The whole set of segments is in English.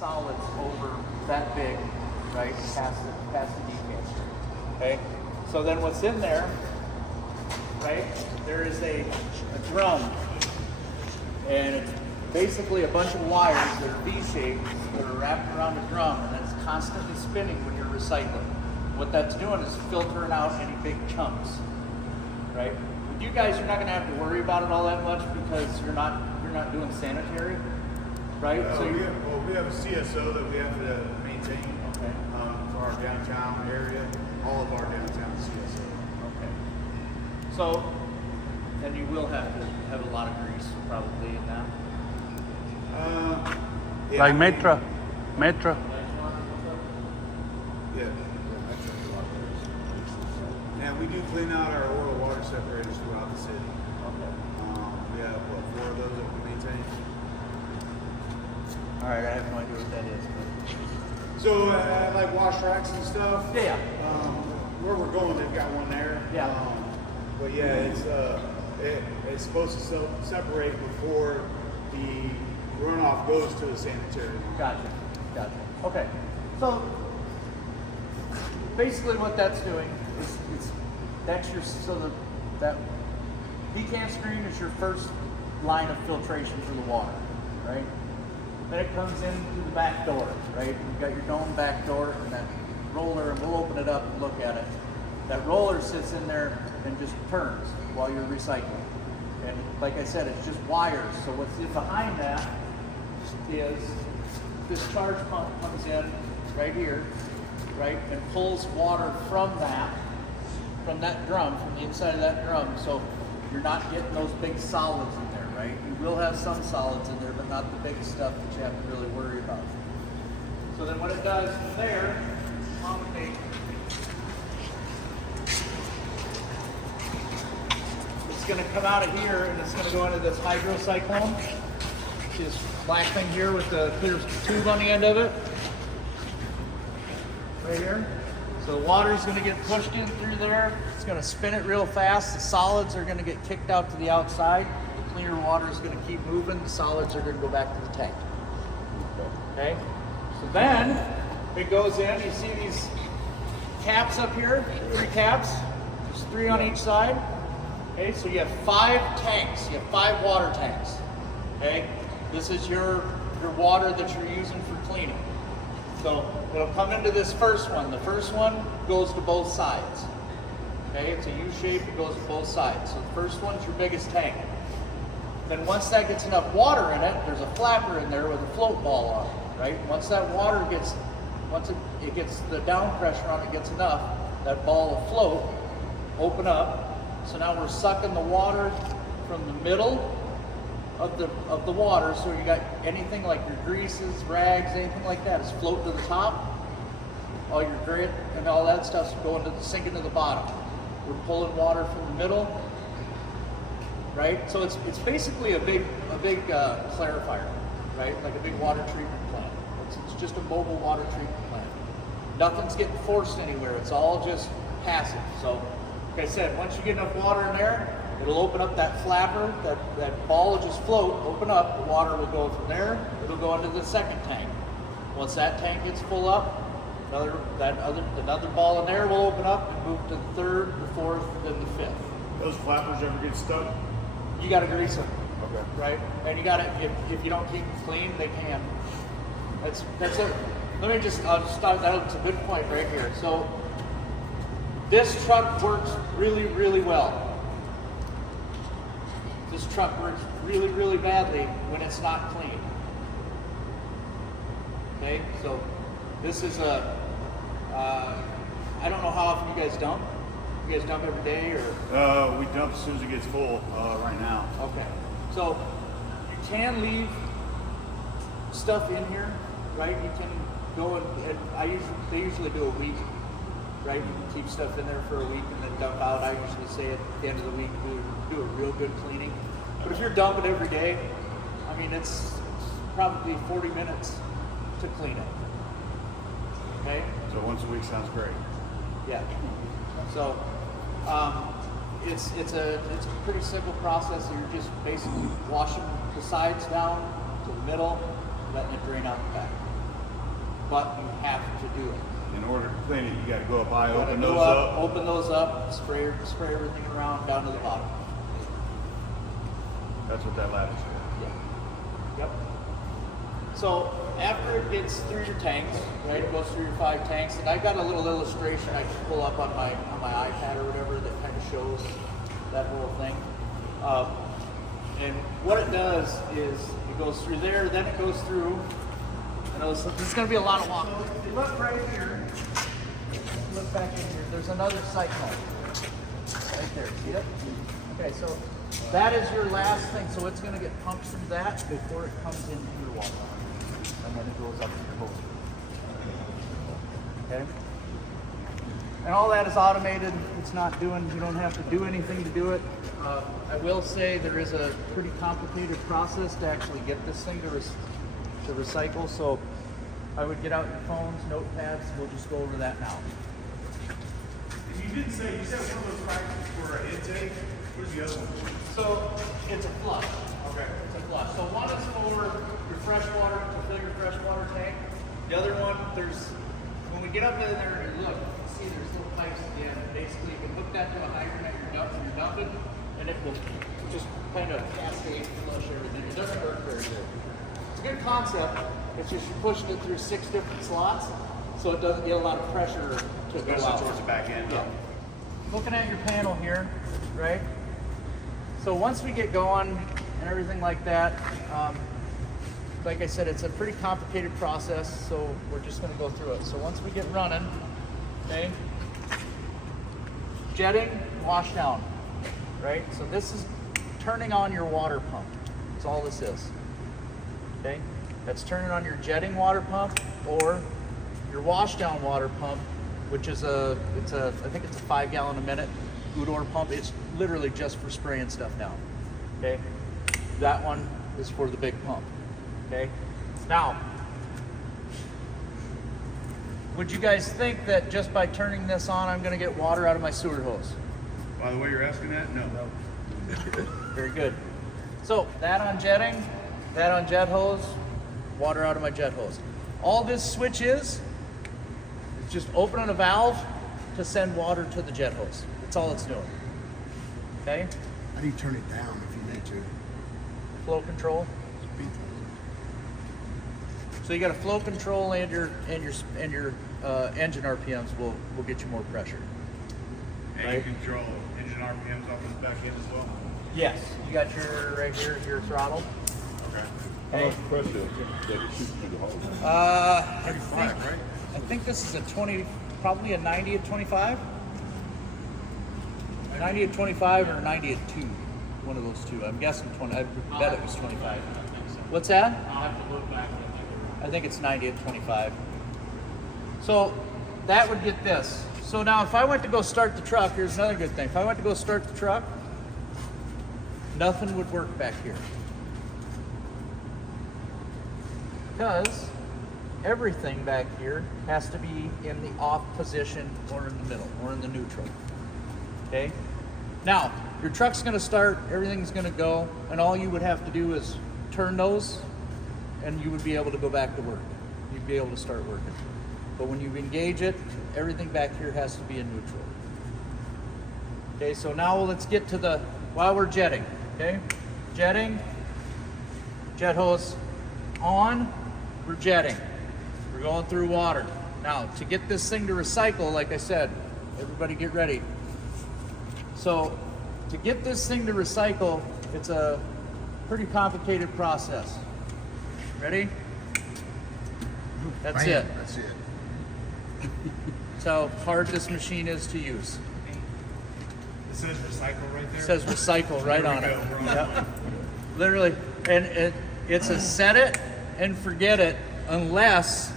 solids over that big, right, past the decanter. Okay, so then what's in there, right, there is a drum, and it's basically a bunch of wires that are V-shaped that are wrapped around a drum, and it's constantly spinning when you're recycling. What that's doing is filtering out any big chunks, right? With you guys, you're not going to have to worry about it all that much because you're not doing sanitary, right? We have a CSO that we have to maintain for our downtown area. All of our downtown CSO. Okay. So then you will have to have a lot of grease probably in that. Yeah. Like Metra. Yeah. And we do clean out our oil water separators throughout the city. We have 4 of those that we maintain. All right, I have no idea what that is. But... So like wash racks and stuff. Yeah. Where we're going, they've got one there. Yeah. But yeah, it's supposed to separate before the runoff goes to the sanitary. Gotcha. Okay. So basically what that's doing is that decant screen is your first line of filtration for the water, right? Then it comes in through the back door, right? You've got your dome back door and that roller, and we'll open it up and look at it. That roller sits in there and just turns while you're recycling. And like I said, it's just wires. So what's in behind that is this charge pump comes in right here, right, and pulls water from that drum, from the inside of that drum. So you're not getting those big solids in there, right? You will have some solids in there, but not the big stuff that you have to really worry about. So then what it does from there, it's going to come out of here and it's going to go into this hydrocyclone. This black thing here with the clear tube on the end of it. Right here. So the water is going to get pushed in through there. It's going to spin it real fast. The solids are going to get kicked out to the outside. The cleaner water is going to keep moving. The solids are going to go back to the tank. Okay? So then it goes in. You see these caps up here? 3 caps. There's 3 on each side. Okay, so you have 5 tanks. You have 5 water tanks. Okay? This is your water that you're using for cleaning. So it'll come into this first one. The first one goes to both sides. Okay, it's a U-shape, it goes to both sides. So the first one's your biggest tank. Then once that gets enough water in it, there's a flapper in there with a float ball on it, right? Once that water gets, it gets the down pressure on it gets enough, that ball will float, open up. So now we're sucking the water from the middle of the water, so you got anything like your greases, rags, anything like that is floating to the top. All your grit and all that stuff's going to sinking to the bottom. We're pulling water from the middle, right? So it's basically a big clarifier, right? Like a big water treatment plant. It's just a mobile water treatment plant. Nothing's getting forced anywhere. It's all just passive. So, like I said, once you get enough water in there, it'll open up that flapper, that ball will just float, open up, the water will go from there, it'll go into the second tank. Once that tank gets full up, another ball in there will open up and move to the third, the fourth, then the fifth. Those flappers ever get stuck? You gotta grease them. Okay. Right? And you gotta, if you don't keep them clean, they can. That's it. I'll just start, that's a good point right here. So, this truck works really, really well. This truck works really, really badly when it's not clean. Okay, so this is I don't know how often you guys dump. You guys dump every day or? We dump as soon as it gets full right now. Okay, so you can leave stuff in here, right? You can go and they usually do a week, right? You can keep stuff in there for a week and then dump out. I usually say at the end of the week do a real good cleaning. But if you're dumping every day, I mean, it's probably 40 minutes to clean it. Okay? So once a week sounds great. Yeah. So it's a pretty simple process. You're just basically washing the sides down to the middle, letting it drain out the back. but you have to do it. In order to clean it, you got to go up high, Gotta open go those up. Open those up, spray everything around down to the bottom. That's what that ladder's for. Yeah. Yep. So after it gets through your tanks, right, it goes through your 5 tanks, and I've got a little illustration I can pull up on my iPad or whatever that kind of shows that whole thing. And what it does is it goes through there, then it goes through. And this is going to be a lot of walk. If you look right here, look back in here. There's another cycle right there. See it? Okay, so that is your last thing. So it's going to get pumped through that before it comes into your water, and then it goes up to your hose. Okay. And all that is automated. It's not doing. You don't have to do anything to do it. I will say there is a pretty complicated process to actually get this thing to recycle. So I would get out your phones, notepads. We'll just go over that now. You said one of those packages for an intake. Where's the other one? So it's a flush. Okay. It's a flush. So one is for your freshwater, to fill your freshwater tank. The other one, when we get up in there and look, you see there's little pipes at the end. Basically, you can hook that to a hydrant at your dumping, and it will just kind of cascade flush everything. It doesn't work very good. It's a good concept. It's just you're pushing it through 6 different slots, so it doesn't get a lot of pressure to go out. Towards the back end. Yeah. Looking at your panel here, right? So once we get going and everything like that, like I said, it's a pretty complicated process, so we're just going to go through it. So once we get running, okay, jetting, wash down, right? So this is turning on your water pump. That's all this is. Okay, that's turning on your jetting water pump or your wash down water pump, which is I think it's a 5 gallon a minute Udor pump. It's literally just for spraying stuff down. Okay, that one is for the big pump. Okay, now, would you guys think that just by turning this on, I'm going to get water out of my sewer hose? By the way you're asking that, no. Very good. So that on jetting, that on jet hose, water out of my jet hose. All this switch is just opening a valve to send water to the jet hose. That's all it's doing. Okay? How do you turn it down if you need to? Flow control. So you got a flow control and your engine RPMs will get you more pressure. And Right. you control engine RPMs off the back end as well. Yes. You got your right here, your throttle. Okay. How much pressure that it shoots through the hose? I think this is a 20, probably a 90 at 25. 90 at 25 or 90 at 2. One of those two. I'm guessing 20. I bet it was 25. What's that? I'll have to look back. I think it's 90 at 25. So that would get this. So now if I went to go start the truck, here's another good thing. If I went to go start the truck, nothing would work back here. Because everything back here has to be in the off position or in the middle or in the neutral. Okay? Now, your truck's gonna start, everything's gonna go, and all you would have to do is turn those and you would be able to go back to work. You'd be able to start working. But when you engage it, everything back here has to be in neutral. Okay, so now let's get to while we're jetting, okay? Jetting, jet hose on, we're jetting. We're going through water. Now, to get this thing to recycle, like I said, everybody get ready. So, to get this thing to recycle, it's a pretty complicated process. Ready? That's it. That's it. That's how hard this machine is to use. It says recycle right there. It says recycle right There we on it. go. We're on Yep. one. Literally, and it's a set it and forget it unless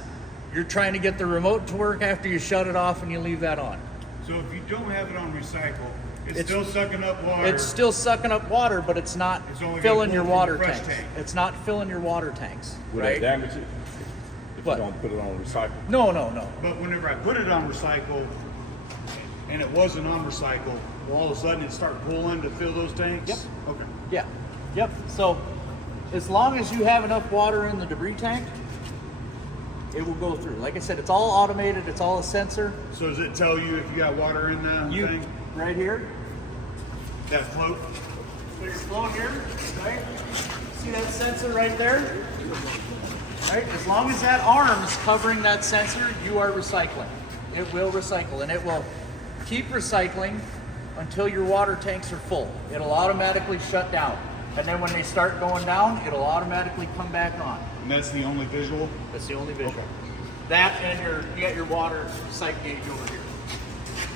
you're trying to get the remote to work after you shut it off and you leave that on. So if you don't have it on recycle, it's It's- still sucking up water. It's still sucking up water, but it's not It's only gonna filling pull your from the water fresh tanks. tank. It's not filling your water tanks, Would right? that damage it? If What? you don't put it on recycle? No. But whenever I put it on recycle, and it wasn't on recycle, will all of a sudden it start pulling to fill those tanks? Yep. Okay. Yeah. Yep. So as long as you have enough water in the debris tank, It will go through. Like I said, it's all automated. It's all a sensor. So does it tell you if you got water in the You thing? right here. That float? There's flow here, right? See that sensor right there? Right? As long as that arm is covering that sensor, you are recycling. It will recycle, and it will keep recycling until your water tanks are full. It'll automatically shut down. And then when they start going down, it'll automatically come back on. And that's the only visual? That's the only visual. That and you got your water sight gauge over here.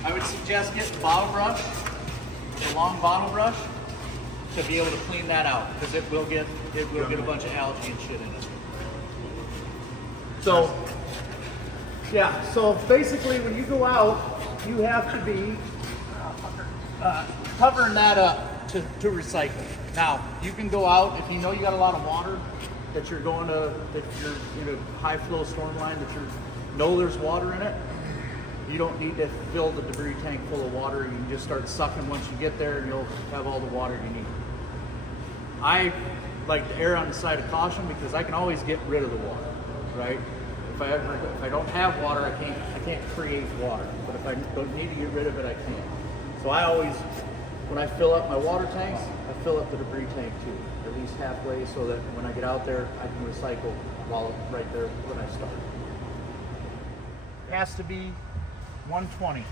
I would suggest getting a bottle brush, a long bottle brush, to be able to clean that out, because it will get a bunch of algae and shit in it. So yeah, so basically when you go out, you have to be covering that up to recycle. Now, you can go out if you know you got a lot of water that you're going to, that you're in a high flow storm line that you know there's water in it. You don't need to fill the debris tank full of water. You can just start sucking once you get there and you'll have all the water you need. I like to err on the side of caution because I can always get rid of the water, right? If I don't have water, I can't create water. But if I don't need to get rid of it, I can. So I always, when I fill up my water tanks, I fill up the debris tank too, at least halfway, so that when I get out there, I can recycle while right there when I start. It has to be 120,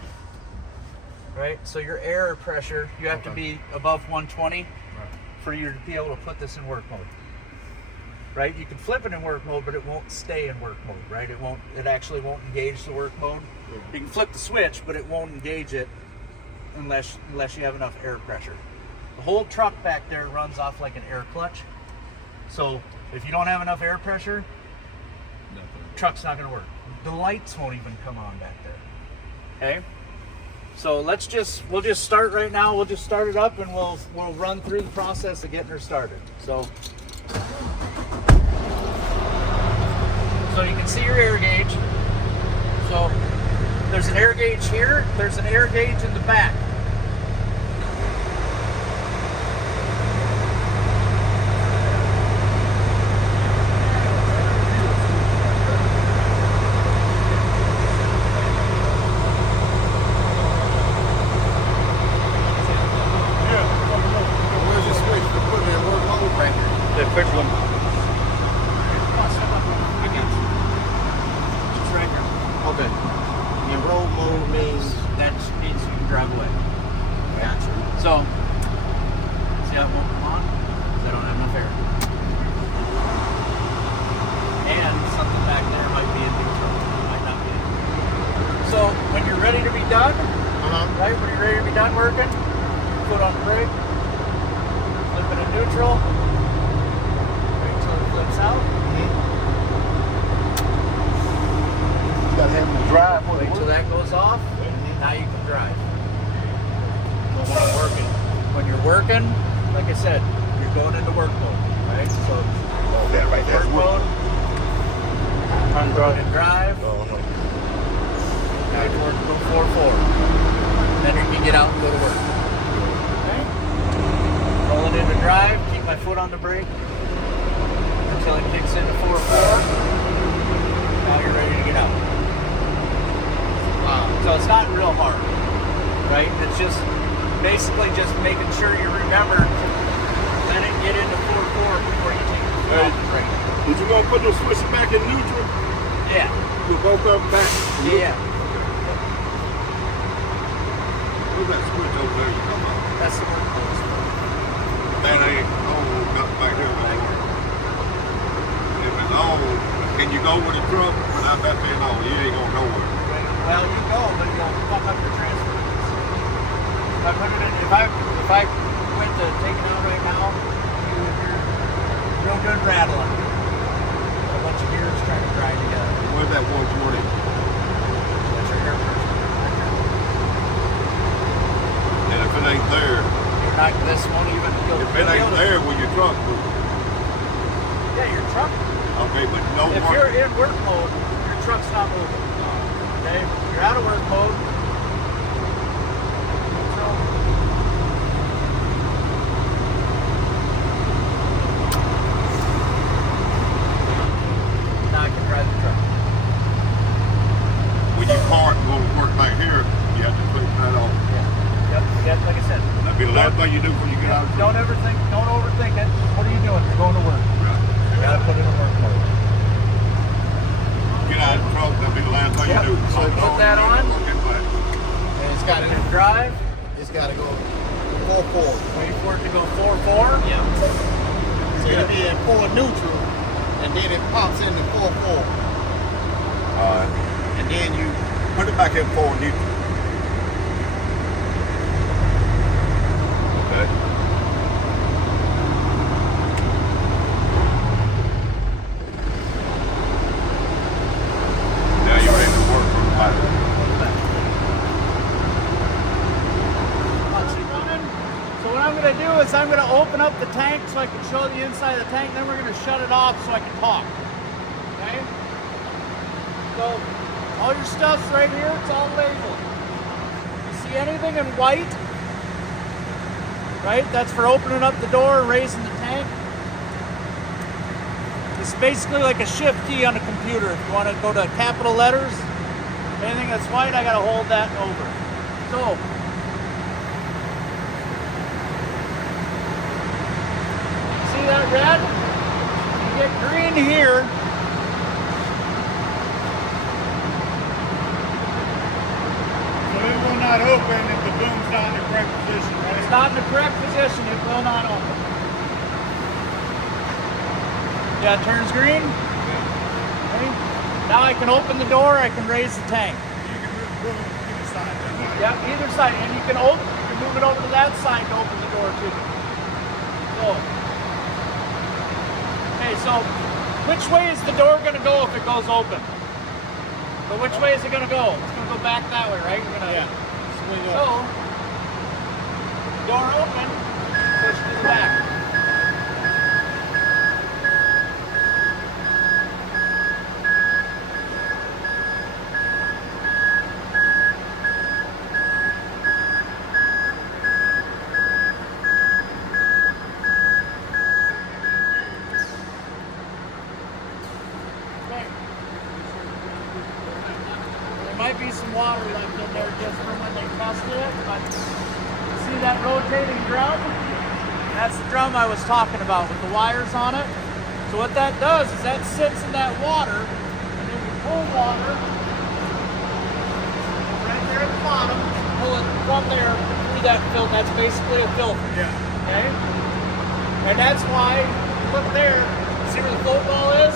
right? So your air pressure, you have to be above 120 for you to be able to put this in work mode. Right? You can flip it in work mode, but it won't stay in work mode, right? It actually won't engage the work mode. You can flip the switch, but it won't engage it unless you have enough air pressure. The whole truck back there runs off like an air clutch. So if you don't have enough air pressure, truck's not gonna work. The lights won't even come on back there. Okay? So we'll just start right now. We'll just start it up and we'll run through the process of getting her started. So you can see your air gauge. So there's an air gauge here, there's an air gauge in the back. Where's the switch to put it in work mode? Right here. The quick one. I got you. It's right here. Okay. And roll mode means That means you can drive away. Gotcha. So, see how it won't come on? Because I don't have enough air. And something back there might be in neutral. Might not be. So, when you're ready to be done, right? When you're ready to be done working, foot on the brake, flip it in neutral, wait until it flips out. you gotta have them drive for Wait till that goes off. Now you can drive. But when you're working, like I said, you're going into work mode, right? So Oh, that right there. work mode, run and drive. Oh, no. Now you can work go 4-4. Then you can get out and go to work. Okay? Rolling into drive, keep my foot on the brake until it kicks into 4-4. Now you're ready to get out. So it's not real hard, right? It's just basically just making sure you remember to let it get into 4-4 before you take the foot off the brake. Did you gonna put the switch back in neutral? Yeah. You both of them back? Yeah. Where's that switch over there you come out? That's the work mode. That ain't on, nothing back here. Right here. If it's on, can you go with the truck without that being on? You ain't going nowhere. Well, you go, but you'll fuck up your transfer. If I put it in, if I went to take it out right now, you would hear real good rattling. A bunch of gears trying to grind together. Where's that 120? That's your air pressure. And if it ain't there, You're not, this won't even, if it ain't there, will your truck move? Yeah, your truck. Okay, but no If work. you're in work mode, your truck's not moving. Okay? You're out of work mode. Neutral. Now I can drive the truck. That'd be the last thing you do when you get out of the truck. Don't overthink it. What are you doing? You're going to work. Right. You gotta put it in work mode. Get out of the truck, that'll be the last thing you do. So put that on. And it's got to And drive. it's got to go 4-4. Wait for it to go 4-4. Yeah. So it'll be in 4 neutral, and then it pops into 4-4. Alright. And then you Put it back in 4 neutral. Okay. Now you're ready to work from the pipe. So what I'm going to do is I'm going to open up the tank so I can show the inside of the tank. Then we're going to shut it off so I can talk. Okay? So all your stuff's right here. It's all labeled. You see anything in white? Right? That's for opening up the door and raising the tank. It's basically like a shift key on a computer. If you want to go to capital letters, anything that's white, I got to hold that over. So see that red? You get green here. So it will not open if the boom's not in the correct position, If right? it's not in the correct position, it will not open. Yeah, it turns green. Okay. Now I can open the door, I can raise the tank. You can move the boom either side, doesn't it? Yeah, either side. And you can move it over to that side to open the door too. So, okay, so which way is the door gonna go if it goes open? So which way is it gonna go? It's gonna go back that way, right? We're gonna swing So, up. door open, push to the back. Okay. There might be some water left in there just from when they tested it, but see that rotating drum? That's the drum I was talking about with the wires on it. So what that does is that sits in that water, and then you pull water right there at the bottom, pull it from there through that filter. That's basically a filter. Yeah. Okay? And that's why, look there, see where the float ball is?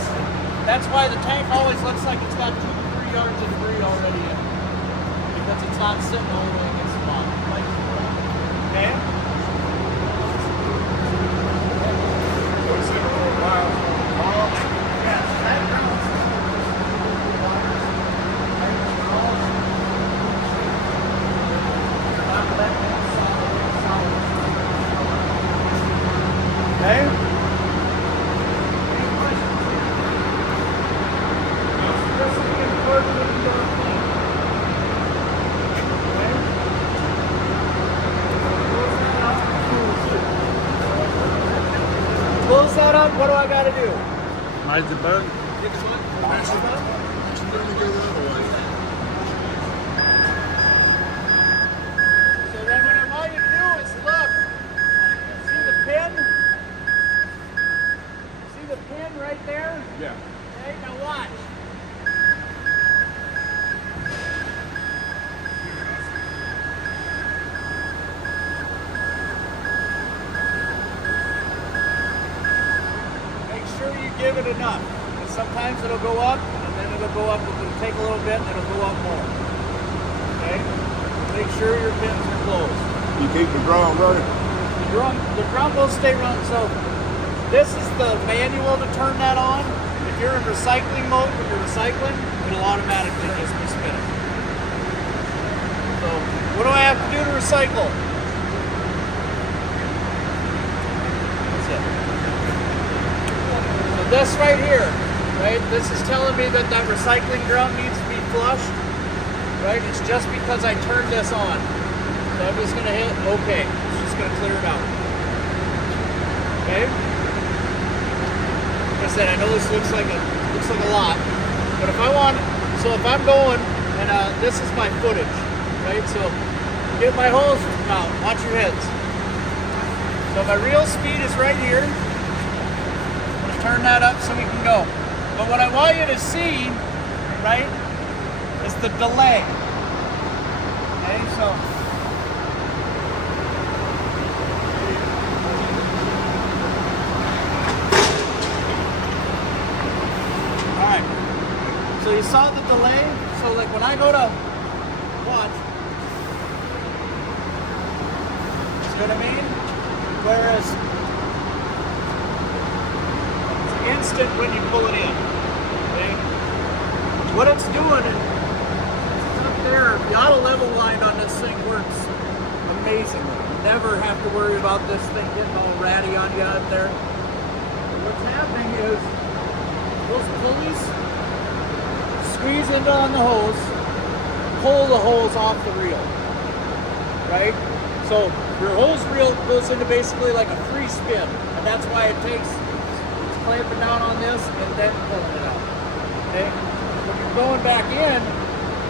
That's why the tank always looks like it's got 2 to 3 yards of debris already in it. Because it's not sitting all the way against the bottom. Okay? Yes, that counts. Okay? Any questions? This will be important with the door clean. Okay? Close that up. What do I got to do? How's the boat? So then what I want you to do is look. See the pin? See the pin right there? Yeah. Okay, now watch. Make sure you give it enough. Because sometimes it'll go up, and then it'll go up, it'll take a little bit, and it'll go up more. Okay? Make sure your pins are closed. You keep the drum running. The drum will stay running. So this is the manual to turn that on. If you're in recycling mode, when you're recycling, it'll automatically just be spinning. So what do I have to do to recycle? That's it. So this right here, right? This is telling me that that recycling drum needs to be flushed, right? It's just because I turned this on. So I'm just gonna hit OK. It's just gonna clear it out. Okay? Like I said, I know this looks like a lot, but if I want, so if I'm going and this is my footage, right? So get my hose out. Watch your heads. So my real speed is right here. I'm going to turn that up so we can go. But what I want you to see, right, is the delay. Okay, so alright. So you saw the delay? So like when I go to watch, see what I mean? Whereas it's instant when you pull it in. Okay? What it's doing is it's up there. The auto level line on this thing works amazingly. You never have to worry about this thing getting all ratty on you out there. What's happening is those pulleys squeeze into on the hose, pull the hose off the reel, right? So your hose reel goes into basically like a free spin, and that's why it takes, it's clamping down on this and then pulling it out, okay? When you're going back in,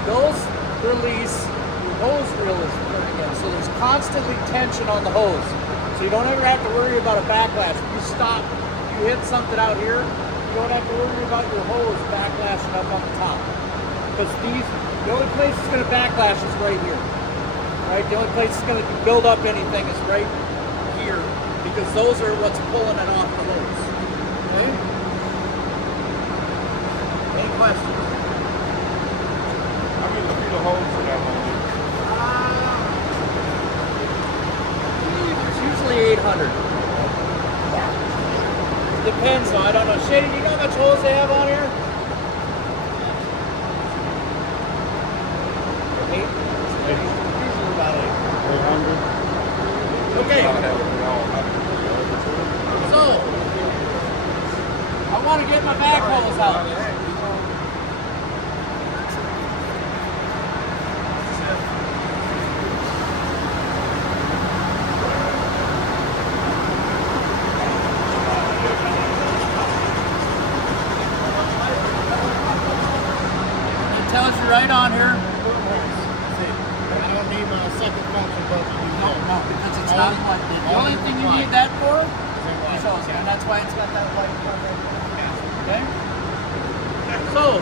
those release, your hose reel is turning in, so there's constantly tension on the hose. So you don't ever have to worry about a backlash. If you stop, you hit something out here, you don't have to worry about your hose backlashing up on the top. Because the only place it's going to backlash is right here. Right? The only place it's going to build up anything is right here. Because those are what's pulling it off the hose. Okay? Any questions? How many feet of holes you got on there? It's usually 800. Depends on, I don't know. Shady, do you know how much holes they have on here? 8? Usually about 8. Okay. So, I want to get my back holes out. It tells you right on here. I don't need my second function button to do that. No, because it's not like that. The only thing you need that for is hose, and that's why it's got that light front end. Okay? So,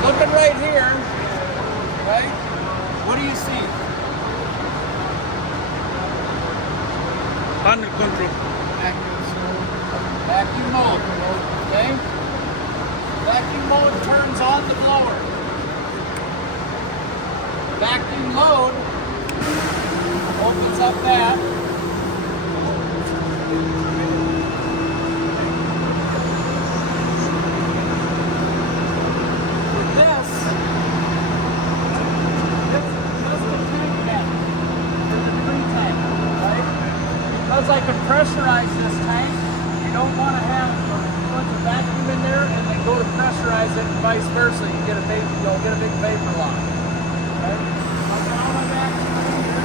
looking right here, right? What do you see? Under control. Vacuum mode. Okay? Vacuum mode turns on the blower. Vacuum load opens up that. With this is the tank vent for the green tank, right? Because I can pressurize this tank, you don't want to have a bunch of vacuum in there and then go to pressurize it and vice versa. You get a big, you'll get a big vapor lock. Okay? I'll get all my vacuum in here.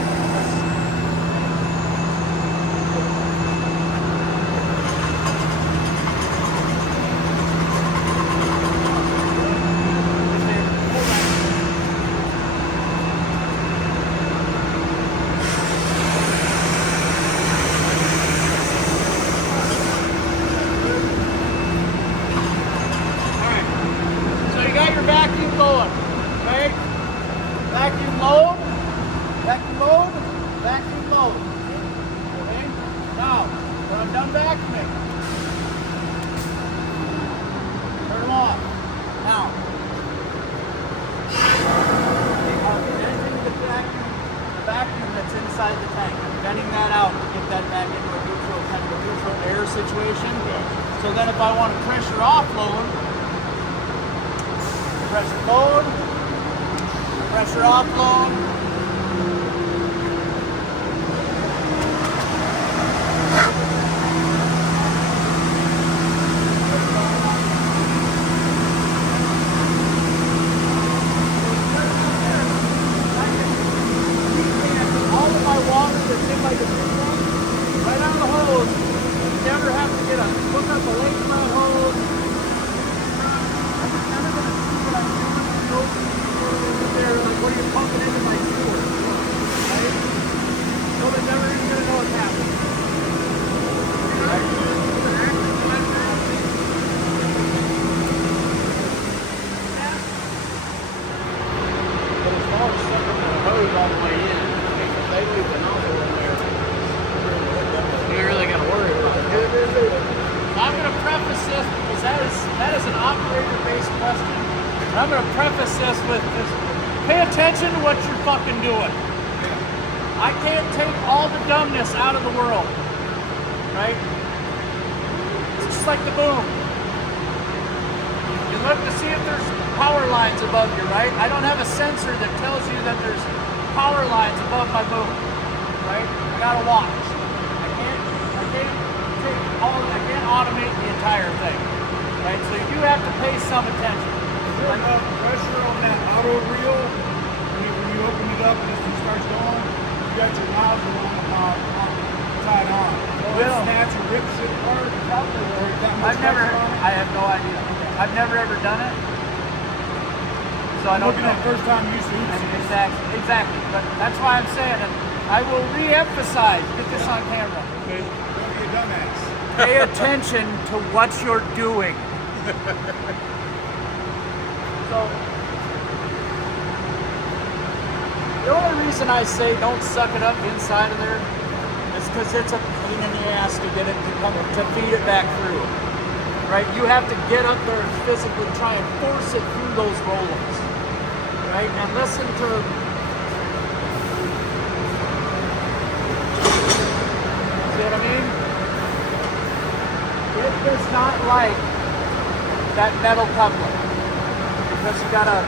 So you got your vacuum going, okay? Vacuum load, vacuum load, vacuum load. Okay? Now, when I'm done vacuuming, turn them off. Now, take out anything the vacuum that's inside the tank. I'm venting that out to get that back into a neutral, kind of a neutral air situation. So then if I want to pressure offload, pressure load, pressure offload. All of my water that's in my diffuser, right on the hose. You never have to get hook up a lake run hose. I'm never going to see what I'm doing. There, like where you're pumping into my sewer. hose all the way in. They leave the nozzle in there. You really got to worry about it. I'm going to preface this because that is an operator-based question. And I'm going to preface this with this: pay attention to what you're fucking doing. I can't take all the dumbness out of the world, right? It's just like the boom. You look to see if there's power lines above you, right? I don't have a sensor that tells you that there's power lines above my boom, right? I gotta watch. I can't automate the entire thing, right? So you have to pay some attention. Is there enough pressure on that auto reel when you open it up and it starts going? You got your nozzle tied on. So it snaps and rips it apart. I have no idea. I've never ever done it. So I don't Looking know. at first time use Exactly. But that's why I'm saying it. I will re-emphasize. Get this on camera. Don't be a dumbass. Pay attention to what you're doing. So, the only reason I say don't suck it up inside of there is because it's a pain in the ass to get it to feed it back through. Right? You have to get up there and physically try and force it through those rollers. Right? And listen to. See what I mean? It does not like that metal coupler because you got an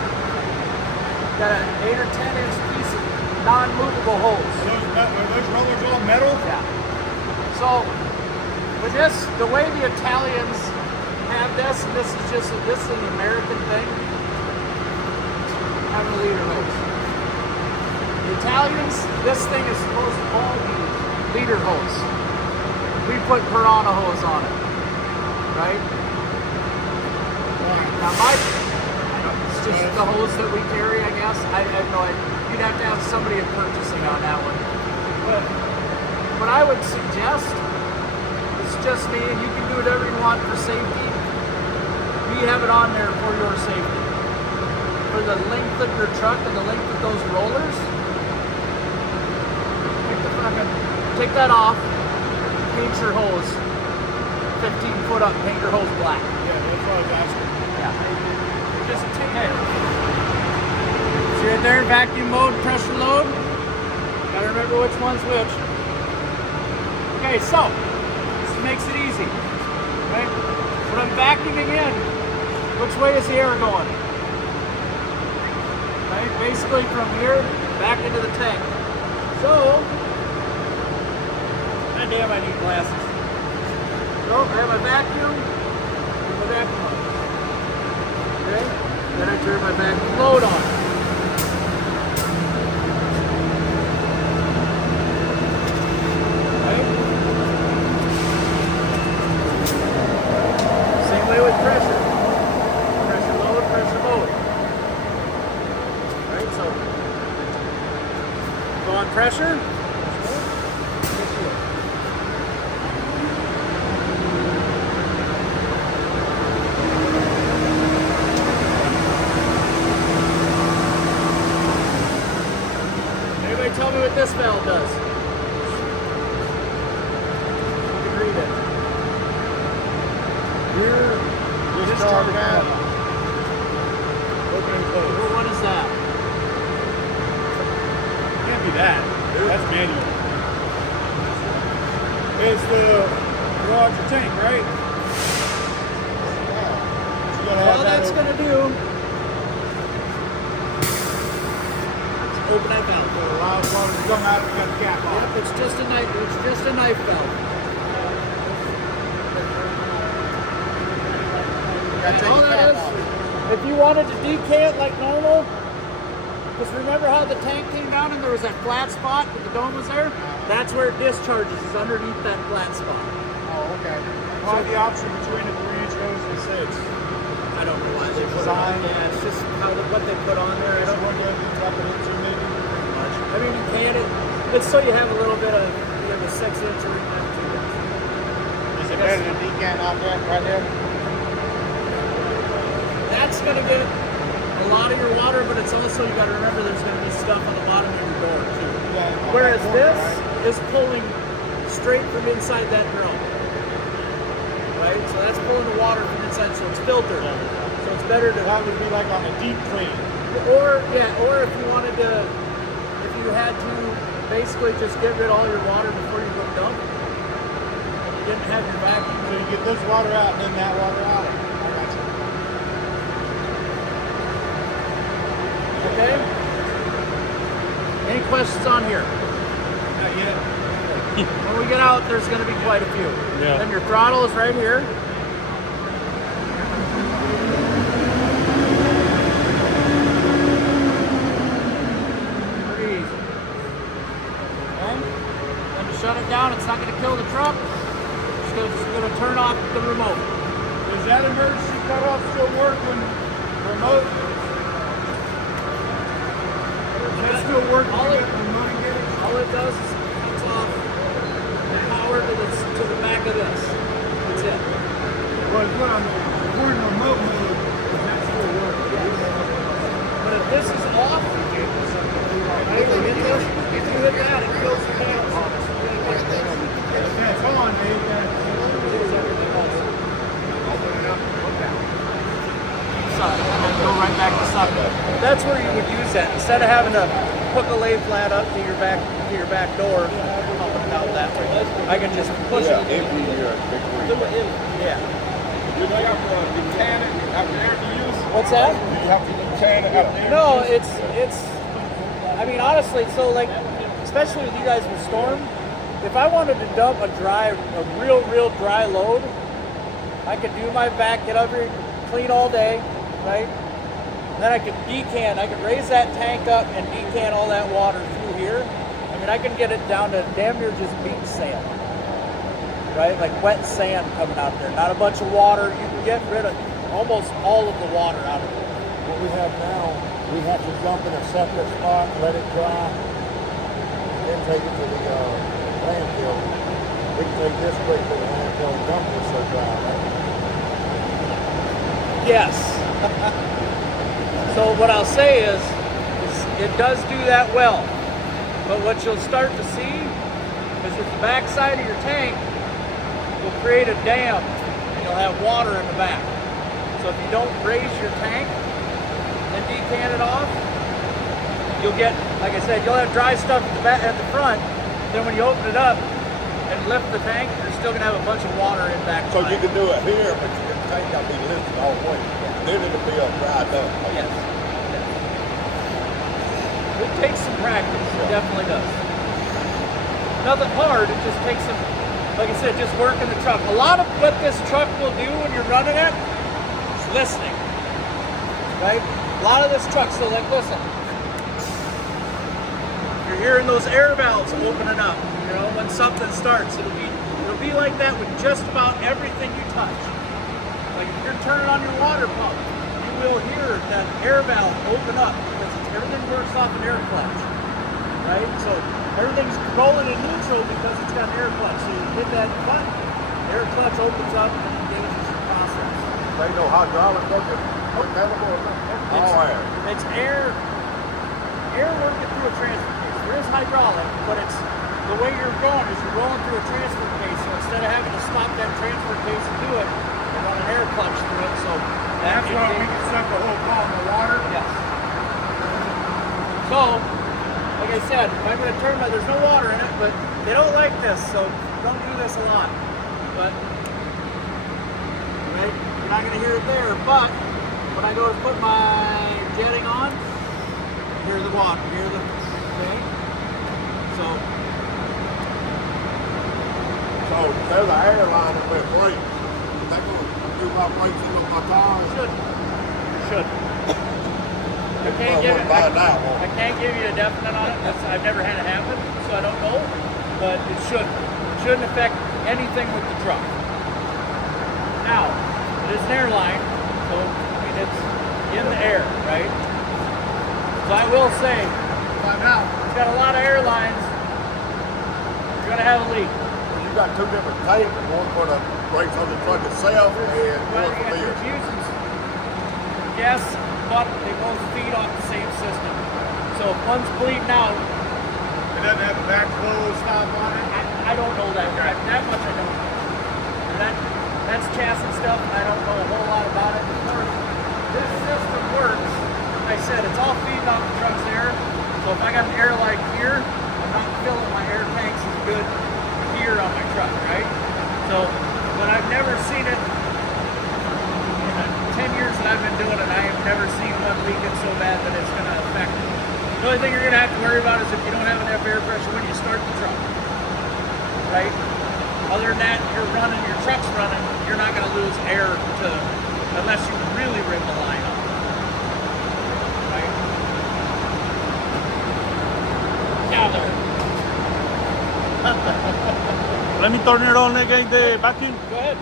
8 or 10 inch piece of non-movable holes. Are those rollers all metal? Yeah. So with this, the way the Italians have this, and this is an American thing, having a leader hose. The Italians, this thing is supposed to all be leader hose. We put Piranha hose on it. Right? Now it's just the hose that we carry, I guess. I have no idea. You'd have to have somebody in purchasing on that one. But what I would suggest, it's just me, and you can do whatever you want for safety. We have it on there for your safety. For the length of your truck and the length of those rollers, take that off, paint your hose. 15 foot up, paint your hose black. Yeah, that's what I was asking. Yeah. Just take it. See right there, vacuum mode, pressure load. Gotta remember which one's which. Okay, so this makes it easy. Right? When I'm vacuuming in, which way is the air going? Right? Basically from here back into the tank. So, god damn, I need glasses. So I have a vacuum and my vacuum on. Okay? Then I turn my vacuum load on. Right? Same way with pressure. Pressure load, pressure load. Right? So go on pressure. Tell me what this valve does. You can read it. Rear discharge valve. Open and close. What one is that? Can't be that. That's manual. It's the garage or tank, right? You gotta have All that that's open. going to do is open that valve. So allow water to come out and cut the cap off. Yep, it's just a knife. It's just a knife valve. All that is, if you wanted to decant like normal, because remember how the tank came down and there was that flat spot, but the dome was there? That's where it discharges, is underneath that flat spot. Oh, okay. Why the option between a 3-inch hose and 6? I don't know why they put it Design. on. Yeah, it's just what they put on there. I So don't what do you have to drop it into maybe? much. I mean, you can. It's so you have a little bit of, you have a 6-inch or even a 2-inch. Is it better to decant out there, right there? That's going to get a lot of your water, but it's also, you gotta remember there's gonna be stuff on the bottom of your door too. Yeah, Whereas door, this right? is pulling straight from inside that drum. Right? So that's pulling the water from inside, so it's filtered. So it's better to, That would be like on a deep clean. or if you wanted to, if you had to basically just get rid of all your water before you go dump, and you didn't have your vacuum. So you get this water out and then that water out. I got you. Okay? Any questions on here? Not yet. When we get out, there's going to be quite a few. Yeah. Then your throttle is right here. Pretty easy. Okay? Then to shut it down, it's not going to kill the truck. It's going to turn off the remote. Does that emergency cutoff still work when remote? Does that still work when you get remote engaged? All it does is it cuts off the power to the back of this. That's it. Well, it's what I'm if we're in remote mode, does that still work? But if this is off, right, like it does, if you hit that, it kills the panels. If that's on, Dave, Go right back to sucker. That's where you would use that instead of having to hook a lay flat up to your back door, pumping it out that way. I can just push it. Yeah. Do they have to decant it out there to use? What's that? Do you have to decant it out there? No, it's. I mean, honestly, so like, especially with you guys with storm, if I wanted to dump a real dry load, I could do my back, get up here, clean all day, right? And then I could decant. I could raise that tank up and decant all that water through here. I mean, I can get it down to damn near just beach sand, right? Like wet sand coming out there. Not a bunch of water. You can get rid of almost all of the water out of it. What we have now, we have to dump in a separate spot, let it dry, then take it to the landfill. We can take this quick to the landfill and dump this so dry, right? Yes. So what I'll say is it does do that well. But what you'll start to see is that the back side of your tank will create a dam and you'll have water in the back. So if you don't raise your tank and decant it off, you'll get, like I said, you'll have dry stuff at the back, at the front. Then when you open it up and lift the tank, you're still gonna have a bunch of water in back. So you behind. can do it here, but your tank got to be lifted all the way. Then it'll be up dried up. Yes. It takes some practice. It definitely does. Nothing hard. It just takes some, like I said, just working the truck. A lot of what this truck will do when you're running it is listening. Right? A lot of this truck, so like listen. You're hearing those air valves opening up. You know, when something starts, it'll be like that with just about everything you touch. Like if you're turning on your water pump, you will hear that air valve open up because everything works off an air clutch, right? So everything's rolling in neutral because it's got an air clutch. So you hit that button, air clutch opens up and engages your process. They know hydraulic working mechanical or something? All air. It's air working through a transfer case. There is hydraulic, but it's the way you're going is you're rolling through a transfer case. So instead of having to stop that transfer case and do it, you run an air clutch through it. So That's why we can set the whole car in the water. yes. So, like I said, if I'm going to turn my, there's no water in it, but they don't like this, so don't do this a lot. But, right, you're not going to hear it there, but when I go to put my jetting on, hear the water, hear the, okay? So there's an airline up there break. Is that going to do my brakes in with my tires? should. I can't give you a definite on it. I've never had it happen, so I don't know. But it shouldn't. It shouldn't affect anything with the truck. Now, it is an airline, so I mean it's in the air, right? So I will say, it's got a lot of airlines. You're gonna have a leak. You got two different tanks, one for the brakes on the truck itself and Well, one for you're the using, yes, but they both feed off the same one's bleeding out. It doesn't have a backflow stop on it. I don't know that. That much I don't know. That's chassis stuff, and I don't know a whole lot about it. Of course, this system works. Like I said, it's all feeding off the truck's air. So if I got an air like here, I'm not filling my air tanks as good here on my truck, right? So, but I've never seen it in the 10 years that I've been doing it. I have never seen one leaking so bad that it's going to affect it. The only thing you're going to have to worry about is if you don't have enough air pressure when you start the truck, right? Other than that, you're running, your truck's running, you're not going to lose air unless you really rip the line up, right? Now there. Let me turn it on again, the vacuum. Go ahead.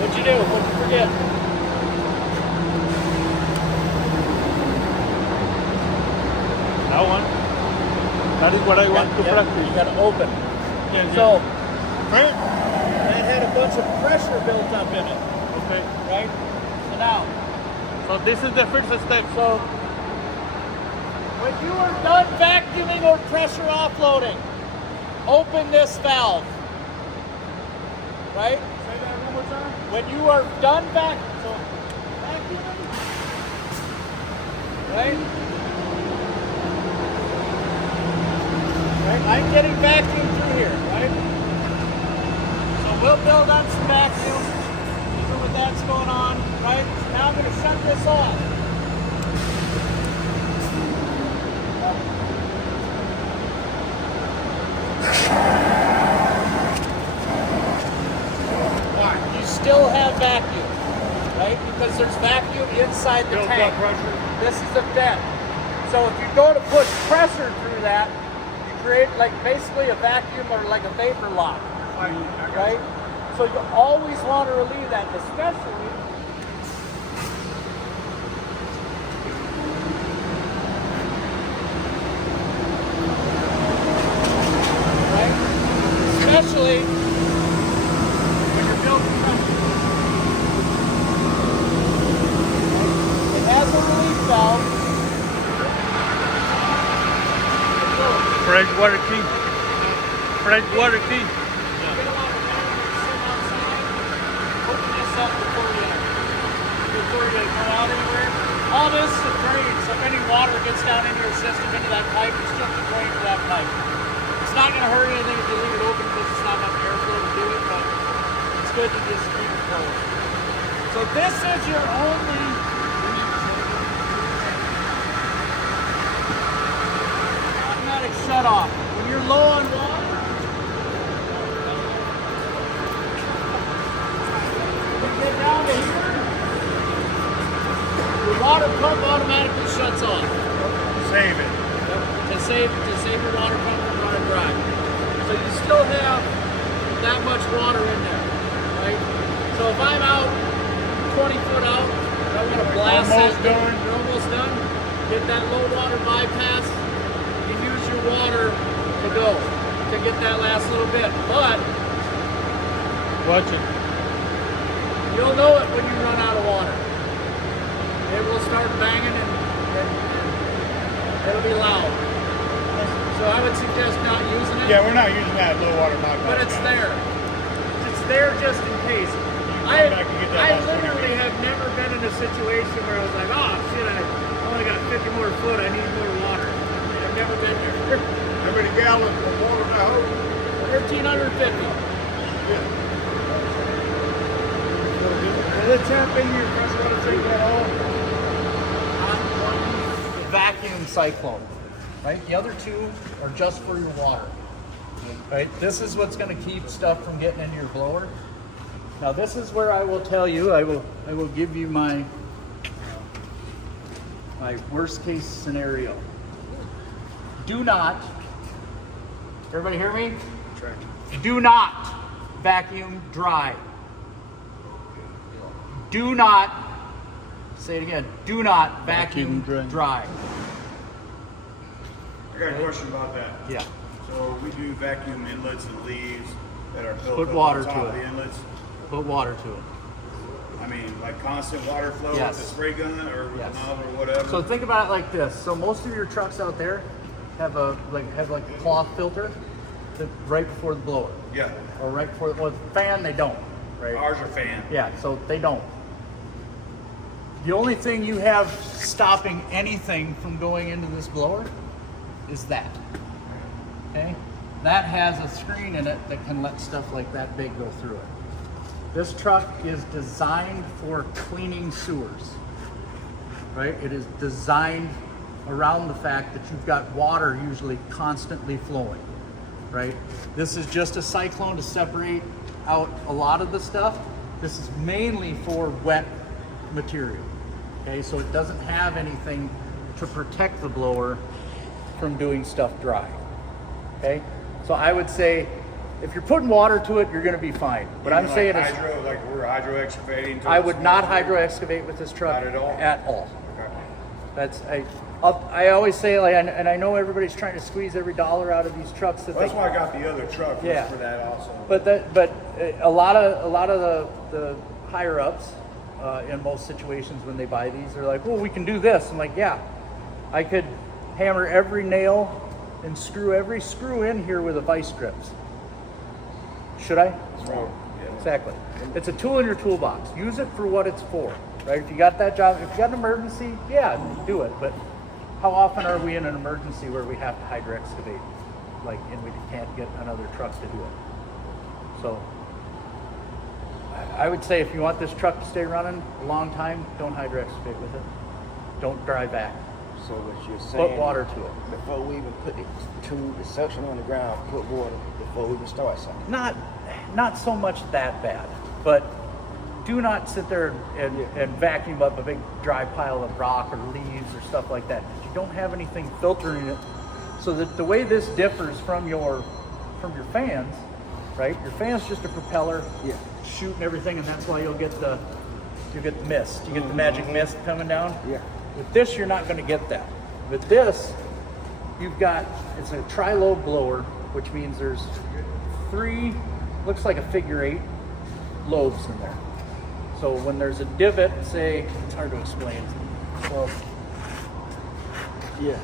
What'd you do? What'd you forget? That one. That is what I want to practice. You got to open. Yes, So, yes. that had a bunch of pressure built up in it, Okay. right? So now, So this is the first step. so when you are done vacuuming or pressure offloading, open this valve, right? Say that one more time. When you are done vacuuming, right? Right? I'm getting vacuum through here, right? So we'll build up some vacuum, see what that's going on, right? So now I'm going to shut this off. Why? You still have vacuum, right? Because there's vacuum inside the Built tank. up pressure. This is a vent. So if you go to push pressure through that, you create like basically a vacuum or like a vapor lock, right? So you always want to relieve that, especially right? Especially when you're building pressure. It has a relief valve. Fresh water key. Fresh water key. Get a lot of water, sit outside, open this up before you go out anywhere. All this is a drain, so if any water gets down into your system, into that pipe, it's just a drain to that pipe. It's not going to hurt anything if you leave it open because it's not enough airflow to do it, but it's good to just keep it closed. So this is your only automatic shut off. When you're low on water, get down to here, the water pump automatically shuts off. Save it. To save your water pump from running dry. So you still have that much water in there, right? So if I'm out 20 foot out, I want to blast Almost that. done. You're almost done. Get that low water bypass. You use your water to go to get that last little bit. But Watch it. you'll know it when you run out of water. It will start banging and it'll be loud. So I would suggest not using it. Yeah, we're not using that low water bypass. But it's there. It's there just in case. come I back and get that last 20 literally feet. have never been in a situation where I was like, oh shit, I only got 50 more foot, I need more water. I've never been there. How many gallons of water that hold? 1,350. Is the temp in your pressure water tank at all? The vacuum cyclone, right? The other two are just for your water, right? This is what's going to keep stuff from getting into your blower. Now this is where I will tell you, I will give you my worst case scenario. Do not, everybody hear me? Do not vacuum dry. Do not, say it again, do not vacuum dry. I got a question about that. Yeah. So we do vacuum inlets and leaves that are built Put up water on top to of it. the inlets. Put water to it. I I mean, like constant water flow Yes. with a spray gun or with Yes. a nozzle or whatever. So think about it like this. So most of your trucks out there have a cloth filter right before the blower, yeah, or right before the fan. They don't, right? ours are fan. Yeah, so they don't. The only thing you have stopping anything from going into this blower is that. Okay? That has a screen in it that can let stuff like that big go through it. This truck is designed for cleaning sewers. Right? It is designed around the fact that you've got water usually constantly flowing. Right? This is just a cyclone to separate out a lot of the stuff. This is mainly for wet material. Okay, so it doesn't have anything to protect the blower from doing stuff dry. Okay, so I would say if you're putting water to it, you're going to be fine. But I'm Even saying like is, hydro, like we're hydro excavating. I would not hydro excavate with this truck Not at all? At all. Okay. That's I always say, like, and I know everybody's trying to squeeze every dollar out of these trucks that Well, that's they. why I got the other truck was Yeah. for that also. But a lot of the higher ups in most situations when they buy these, they're like, well, we can do this. I'm like, yeah, I could hammer every nail and screw every screw in here with a vice grips. Should I? So, Exactly. It's a tool in your toolbox. Use it for what it's for, right? If you got that job, if you got an emergency, yeah, do it. But how often are we in an emergency where we have to hydro excavate, like, and we can't get another truck to do it? So I would say if you want this truck to stay running a long time, don't hydro excavate with it. Don't dry back. So what you're saying? Put water to it. Before we even put the suction on the ground, put water before we even start something. Not so much that bad, but do not sit there and vacuum up a big dry pile of rock or leaves or stuff like that. You don't have anything filtering it. So that the way this differs from your fans, right? Your fan's just a propeller, shooting everything, and that's why you'll get the mist. You get the magic mist coming down. Yeah. With this, you're not going to get that. With this, it's a tri-lobe blower, which means there's 3, looks like a figure 8 lobes in there. So when there's a divot, say, it's hard to explain. So, yeah,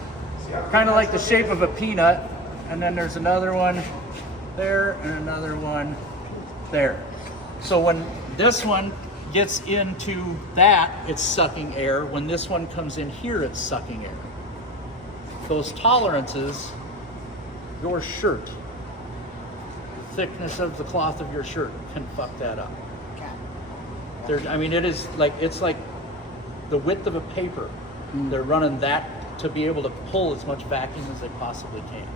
kind of like the shape of a peanut, and then there's another one there and another one there. So when this one gets into that, it's sucking air. When this one comes in here, it's sucking air. Those tolerances, your shirt, thickness of the cloth of your shirt can fuck that up. I mean, it's like the width of a paper. They're running that to be able to pull as much vacuum as they possibly can.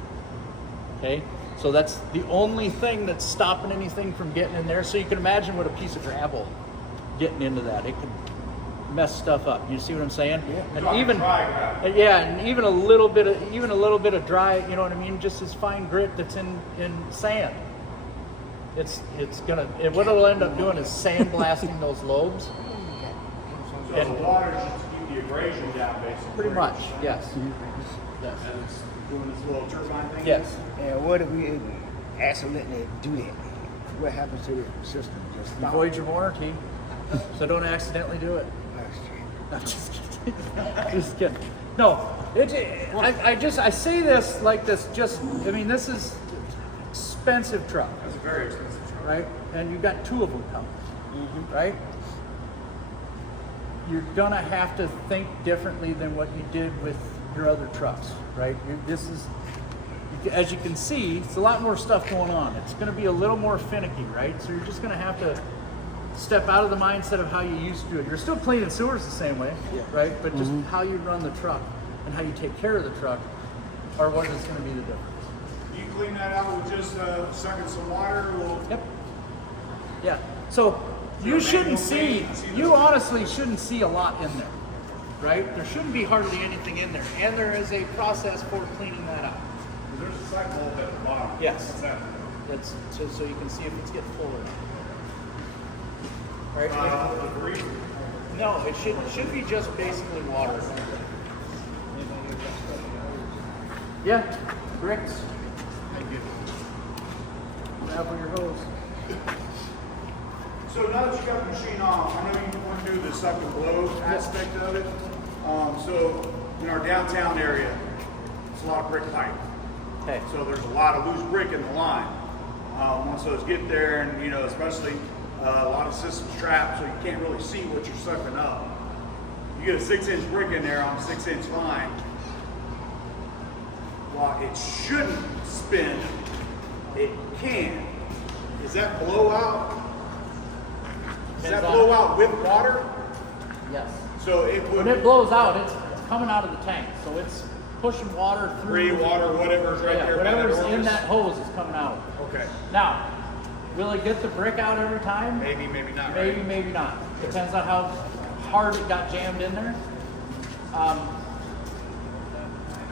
Okay? So that's the only thing that's stopping anything from getting in there. So you can imagine what a piece of gravel getting into that. It could mess stuff up. You see what I'm saying? Yeah. And even a little bit of dry, you know what I mean? Just as fine grit that's in sand. What it'll end up doing is sandblasting those lobes. So the water just to keep the abrasion down, basically. Pretty much, yes. Yes. And it's doing this little turbine thing. Yes. And what if we accidentally do that? What happens to the system? Just You stop? void your warranty, so don't accidentally do it. I'm just kidding. Just kidding. No, I say this like this. This is expensive truck, That's a very expensive truck. right? And you've got 2 of them coming, right? You're gonna have to think differently than what you did with your other trucks, right? As you can see, it's a lot more stuff going on. It's gonna be a little more finicky, right? So you're just gonna have to step out of the mindset of how you used to do it. You're still cleaning sewers the same way, right? But just how you run the truck and how you take care of the truck are what is gonna be the difference. You clean that out with just sucking some water, a little. Yep. Yeah. So you honestly shouldn't see a lot in there, right? There shouldn't be hardly anything in there. And there is a process for cleaning that out. There's a cycle hole at the bottom. Yes. What's that? That's so you can see if it's getting fuller. Right? The grease. No, it should be just basically water. Yeah, bricks. Grab your hose. So now that you got the machine off, I know you want to do the suck and blow aspect of it. So in our downtown area, it's a lot of brick pipe. Okay. So there's a lot of loose brick in the line. Once those get there, and you know, especially a lot of systems trapped, so you can't really see what you're sucking up. You get a 6-inch brick in there on a 6-inch line. While it shouldn't spin, it can. Is that blowout? Does that blow out with water? Yes. So it would When it blows out, it's coming out of the tank, so it's pushing water through. free water, whatever's right Yeah, there. by that whatever's in orifice. that hose is coming out. Okay. Now, will it get the brick out every time? Maybe, maybe not. Maybe, right? maybe not. Depends on how hard it got jammed in there.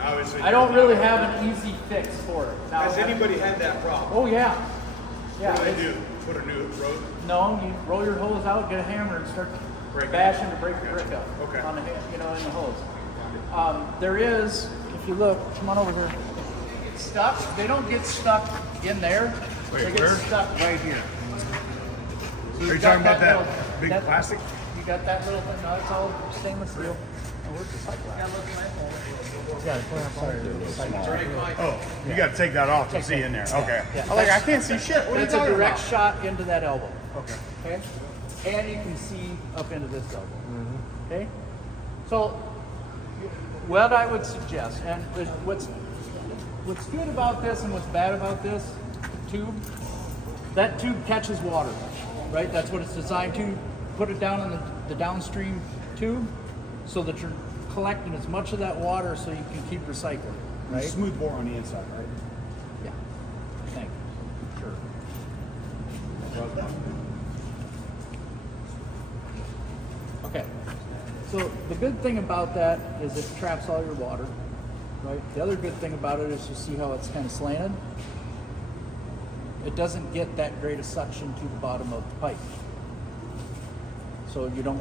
Obviously. I don't really have an easy fix for it. Now, Has anybody had that problem? Oh yeah. Yeah. What do they it's- do? Put a new road? No, you roll your hose out, get a hammer, and start Break it. bashing to break the brick up. Okay. On the in the hose. There is, if you look, come on over here. Stuck. They don't get stuck in there. Wait, they get where? stuck right here. So Are you you've got talking about that little- big that- plastic? You got that little thing. No, it's all stainless steel. Oh, where's the cycle at? Oh, you got to take that off to see in there. Okay. Yeah. I'm like, I can't see shit. What are you That's a talking direct about? shot into that elbow. Okay. Okay? And you can see up into this elbow. Okay? So, what I would suggest, and what's good about this and what's bad about this tube, that tube catches water, right? That's what it's designed to. Put it down in the downstream tube so that you're collecting as much of that water so you can keep recycling, right? Smooth bore on the inside, right? Yeah. Thank you. Sure. Okay. So the good thing about that is it traps all your water, right? The other good thing about it is you see how it's kind of slanted. It doesn't get that great a suction to the bottom of the pipe. So you're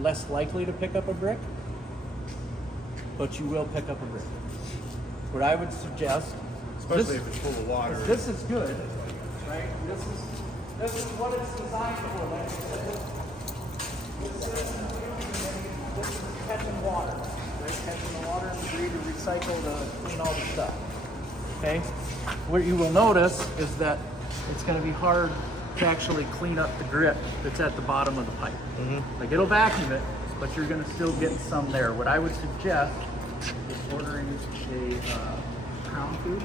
less likely to pick up a brick, but you will pick up a brick. What I would suggest, Especially if it's full of water. this is good, right? This is what it's designed for. Like I said, this is catching water, right? Catching the water and debris to recycle to clean all the stuff. Okay. What you will notice is that it's going to be hard to actually clean up the grit that's at the bottom of the pipe. Like it'll vacuum it, but you're going to still get some there. What I would suggest is ordering a pound tube.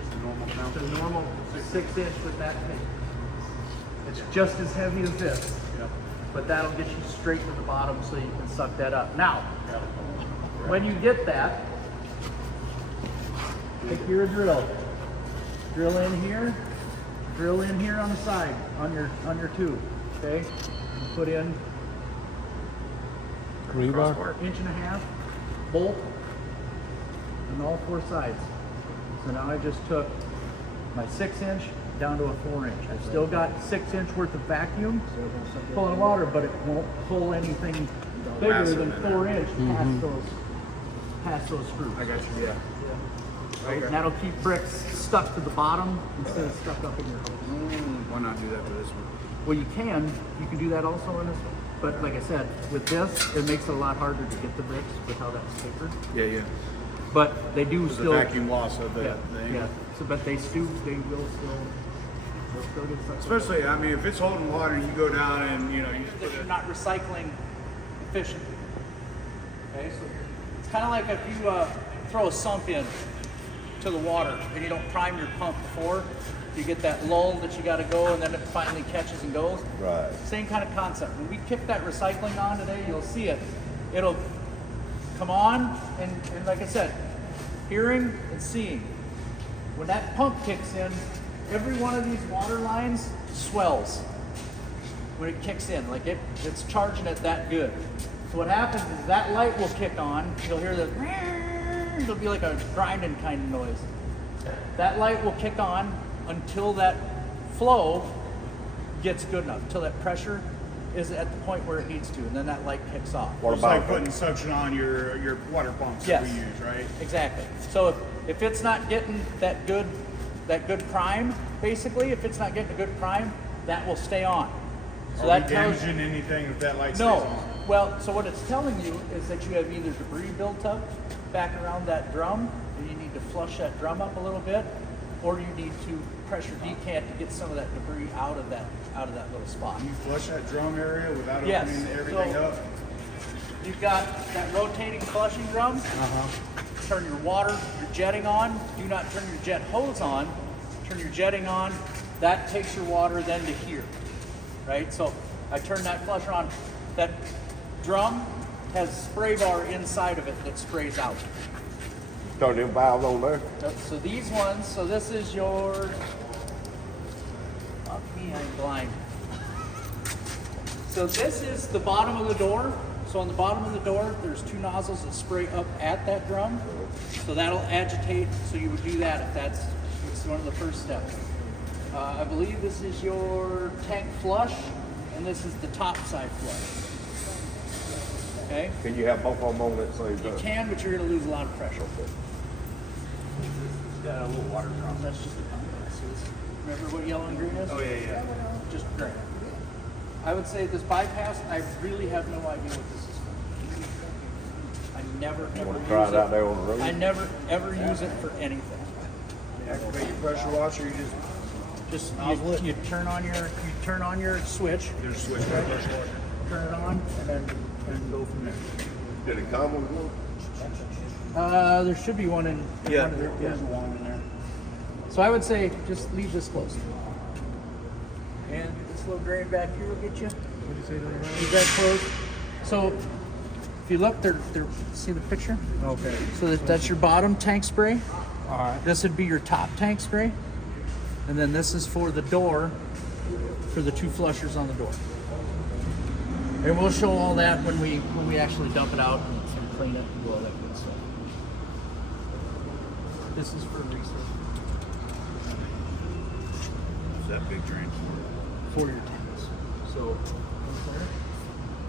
It's a normal 6-inch with that thing. It's just as heavy as this, but that'll get you straight to the bottom so you can suck that up. Now, when you get that, take your drill. Drill in here on the side, on your tube, okay? And put in Rebar? 1.5 inch bolt on all 4 sides. So now I just took my 6-inch down to a 4-inch. I've still got 6-inch worth of vacuum pulling water, but it won't pull anything bigger than 4-inch past those screws. I got you, yeah. Right? And that'll keep bricks stuck to the bottom instead of stuck up in your hose. Why not do that for this one? Well, you can do that also in this one. But like I said, with this, it makes it a lot harder to get the bricks with how that's tapered. Yeah, yeah. But they do The still. vacuum loss of the Yeah, thing. yeah. So, but they will still get stuck. Especially, I mean, if it's holding water and you go down and, you know, you just If put you're it. not recycling efficiently. Okay, so it's kind of like if you throw a sump in to the water and you don't prime your pump before, you get that lull that you got to go, and then it finally catches and goes. Right. Same kind of concept. When we kick that recycling on today, you'll see it. It'll come on, and like I said, hearing and seeing. When that pump kicks in, every one of these water lines swells when it kicks in. Like it's charging it that good. So what happens is that light will kick on. You'll hear the, it'll be like a grinding kind of noise. That light will kick on until that flow gets good enough, until that pressure is at the point where it needs to, and then that light kicks off. It's like putting suction on your water pumps that we Yes. use, right? Exactly. So if it's not getting that good prime, basically, if it's not getting a good prime, that will stay on. So Are that we tells damaging anything if that light stays no. on? Well, so what it's telling you is that you have either debris built up back around that drum, and you need to flush that drum up a little bit, or you need to pressure decant to get some of that debris out of that little spot. Can you flush that drum area without Yes. opening everything So- up? You've got that rotating flushing drum. Turn your water, your jetting on. Do not turn your jet hose on. Turn your jetting on. That takes your water then to here, right? So I turn that flusher on. That drum has spray bar inside of it that sprays out. Start them valves on there. So these ones, so this is your, fuck me, I'm blind. So this is the bottom of the door. So on the bottom of the door, there's two nozzles that spray up at that drum. So that'll agitate, so you would do that if that's one of the first steps. I believe this is your tank flush, and this is the top side flush. Okay? Can you have both of them on that same You time? can, but you're gonna lose a lot of pressure. Got a little water drum. That's just a pump. Remember what yellow and green is? Oh, yeah. Just green. I would say this bypass, I really have no idea what this is for. I never, ever Want use to try it out it. there on the road? I never, ever use it for anything. Activate your pressure washer, you just You turn on your switch, there's a switch for pressure washer. turn it on, and go from there. Did it come with one? There should be one in. Yeah, one of the- there's one in there. So I would say just leave this closed. And this little drain back here will get you. What did you say? Leave that closed. So if you look, they're see the picture? Okay. So that's your bottom tank spray. All right. This would be your top tank spray. And then this is for the door, for the two flushers on the door. And we'll show all that when we actually dump it out and clean it and do all that good stuff. This is for research. That big drain. For your tanks. So,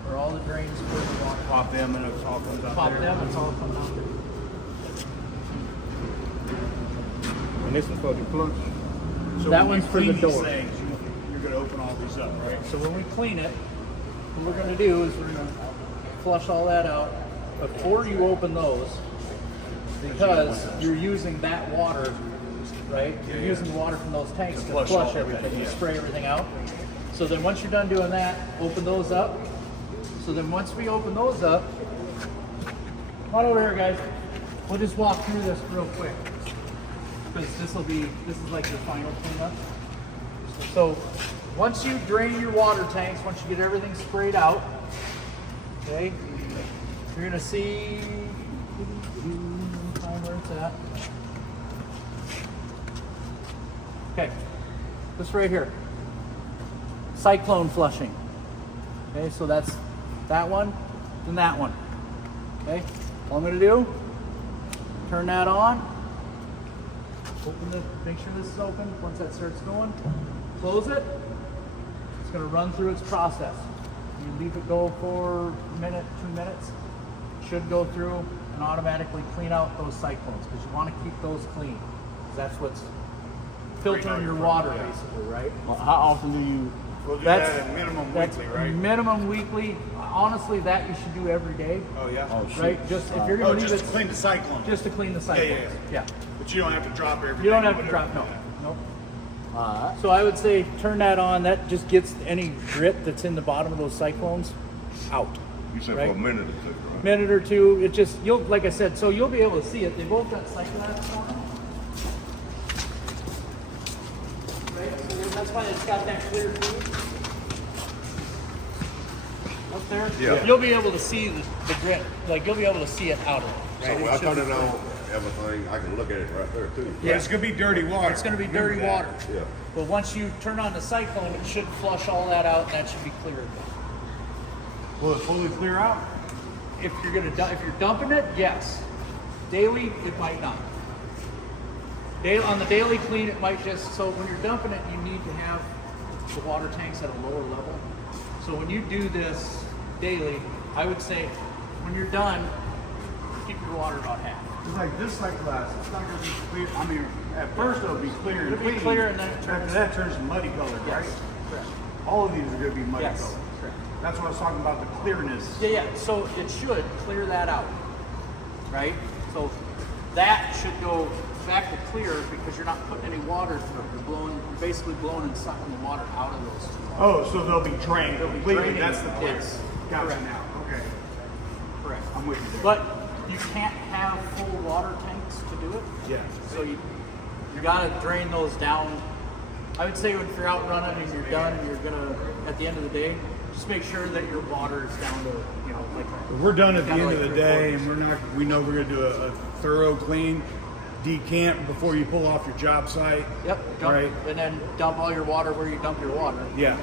where all the drains for the water. Pop them and it's all comes out Pop there. them, it's all coming out there. And this is for the flush. So That when one's you for the clean these door. things, you're going to open all these up, right? So when we clean it, what we're gonna do is we're gonna flush all that out before you open those, because you're using that water, right? You're using the water from those tanks to flush flush all everything, everything, you yeah. spray everything out. So then once you're done doing that, open those up. So then once we open those up, come on over here, guys. We'll just walk through this real quick, because this is like your final cleanup. So once you drain your water tanks, once you get everything sprayed out, okay, you're gonna see find where it's at. Okay, this right here, cyclone flushing. Okay, so that's that one, then that one. Okay, all I'm gonna do, turn that on, open the, make sure this is open. Once that starts going, close it. It's going to run through its process. You leave it go for a minute, 2 minutes. It should go through and automatically clean out those cyclones, because you want to keep those clean. 'Cause that's what's filtering your water, basically, right? How often do you? We'll do That's- that at minimum That's weekly, right? minimum weekly. Honestly, that you should do every day, Oh, yeah? right? Just if you're going Oh, to leave just it, to clean the cyclone. just to clean the cyclones. yeah. But you don't have to drop everything. You don't have to whatever. drop, no. Nope. Alright. So I would say turn that on. That just gets any grit that's in the bottom of those cyclones out. You said Right. for a minute or two, right? Minute or two. It just you'll like I said. So you'll be able to see it. They both got cyclones on them. Right. So that's why it's got that clear food up there. Yeah. You'll be able to see the grit. Like you'll be able to see it out of it. So Right. when I should turn be it clear. on, everything, I can look at it right there too. But it's going to be dirty water. It's going to be Remember dirty that. water. Yeah. But once you turn on the cyclone, it should flush all that out, and that should be clear again. Will it fully clear out? If you're if you're dumping it, yes. Daily, it might not. On the daily clean, it might just. So when you're dumping it, you need to have the water tanks at a lower level. So when you do this daily, I would say when you're done, keep your water about half. It's like this glass. It's not going to be clear. I mean, at first it'll be clear and It'll be clean. clear and then it After turns- that turns muddy colored, right? Correct. All of these are going to be muddy Yes. colors. Correct. That's what I was talking about, the clearness. Yeah. So it should clear that out, right? So that should go back to clear because you're not putting any water through. You're basically blowing and sucking the water out of those two. Oh, so they'll be drained They'll be completely. draining, That's the clear. yes. Gotcha Correct. now. Okay. Correct. I'm with you there. But you can't have full water tanks to do it. Yeah. So you gotta drain those down. I would say if you're out running and you're done and you're gonna, at the end of the day, just make sure that your water is down to, like. We're done at the kinda end like of the 3/4. day, and we know we're gonna do a thorough clean, decant before you pull off your job site. Yep. Dump, Right. And then dump all your water where you dump your water. Yeah,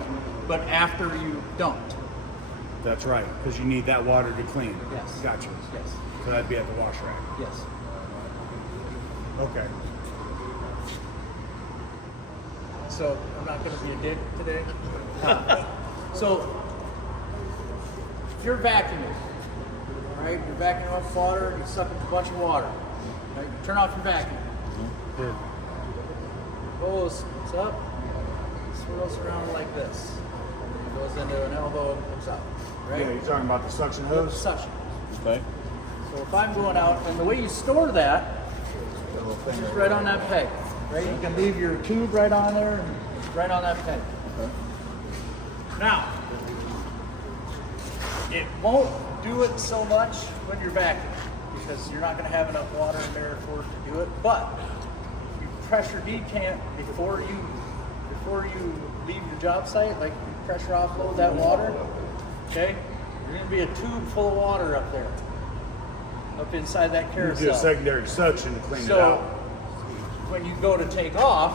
But after you dumped. that's right, because you need that water to clean. Yes. Gotcha. Yes. So that'd be at the wash rack. Yes. Okay. So I'm not going to be a dick today. So if you're vacuuming, right? You're vacuuming off water. You're sucking a bunch of water. Right? You turn off your vacuum. Goes up, swirls around like this. Goes into an elbow and comes out. Right? Yeah, you're talking about the suction With hose? suction. Okay. So if I'm going out, and the way you store that is just right on that peg. Right? You can leave your tube right on there and right on that peg. Now, it won't do it so much when you're vacuuming because you're not going to have enough water in there for it to do it. But if you pressure decant before you leave your job site, like you pressure offload that water, okay, you're going to be a tube full of water up there, up inside that You do carousel. a secondary suction to clean it So out. when you go to take off,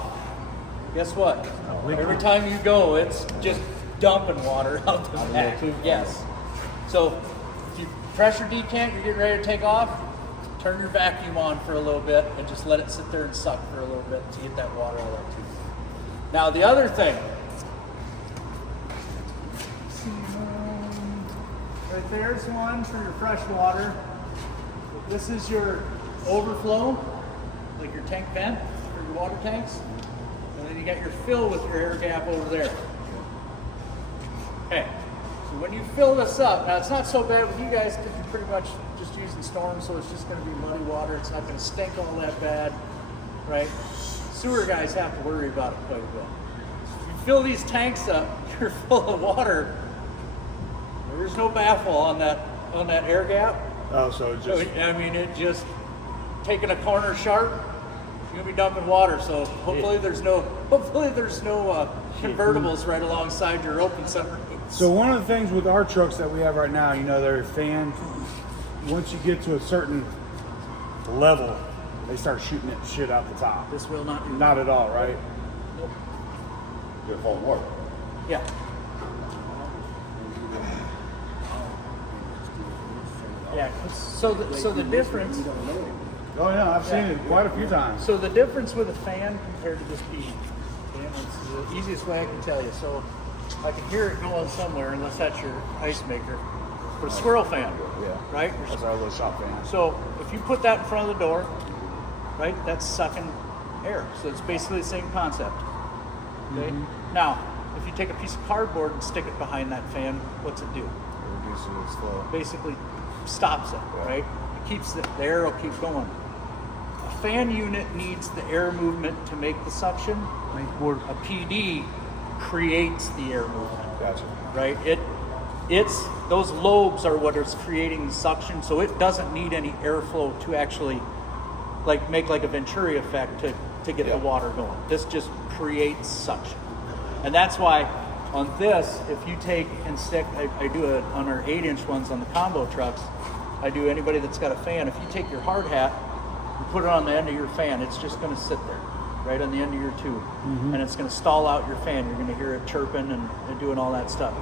guess what? Every time you go, it's just dumping water out the back. Yes. So if you pressure decant, you're getting ready to take off, turn your vacuum on for a little bit and just let it sit there and suck for a little bit to get that water out of that tube. Now the other thing, right there's one for your fresh water. This is your overflow, like your tank vent for your water tanks. And then you got your fill with your air gap over there. Okay, so when you fill this up, now it's not so bad with you guys because you're pretty much just using storm, so it's just going to be muddy water. It's not going to stink all that bad, right? Sewer guys have to worry about it quite a bit. If you fill these tanks up, you're full of water. There's no baffle on that air gap. Oh, so it So, just I mean, it just taking a corner sharp, you're gonna be dumping water. So hopefully there's no convertibles right alongside your open submarines. So one of the things with our trucks that we have right now, they're fanned. Once you get to a certain level, they start shooting that shit out the top. This will not do. Not at all, right? It won't work. Yeah. Yeah. So the difference. Oh yeah, I've seen it quite a few times. So the difference with a fan compared to this bead, okay, it's the easiest way I can tell you. So I can hear it going somewhere, unless that's your ice maker. But a swirl fan, Yeah. right? That's our little shop fan. So if you put that in front of the door, right, that's sucking air. So it's basically the same concept. Okay. Now, if you take a piece of cardboard and stick it behind that fan, what's it do? It reduces its flow. Basically stops it, right? It keeps the air will keep going. A fan unit needs the air movement to make the suction. A PD creates the air movement, Gotcha. right? It's those lobes are what is creating the suction, so it doesn't need any airflow to actually make like a Venturi effect to get the water going. This just creates suction. And that's why on this, if you take and stick, I do it on our 8-inch ones on the combo trucks, I do anybody that's got a fan, if you take your hard hat and put it on the end of your fan, it's just gonna sit there, right on the end of your tube. And it's gonna stall out your fan. You're gonna hear it chirping and doing all that stuff.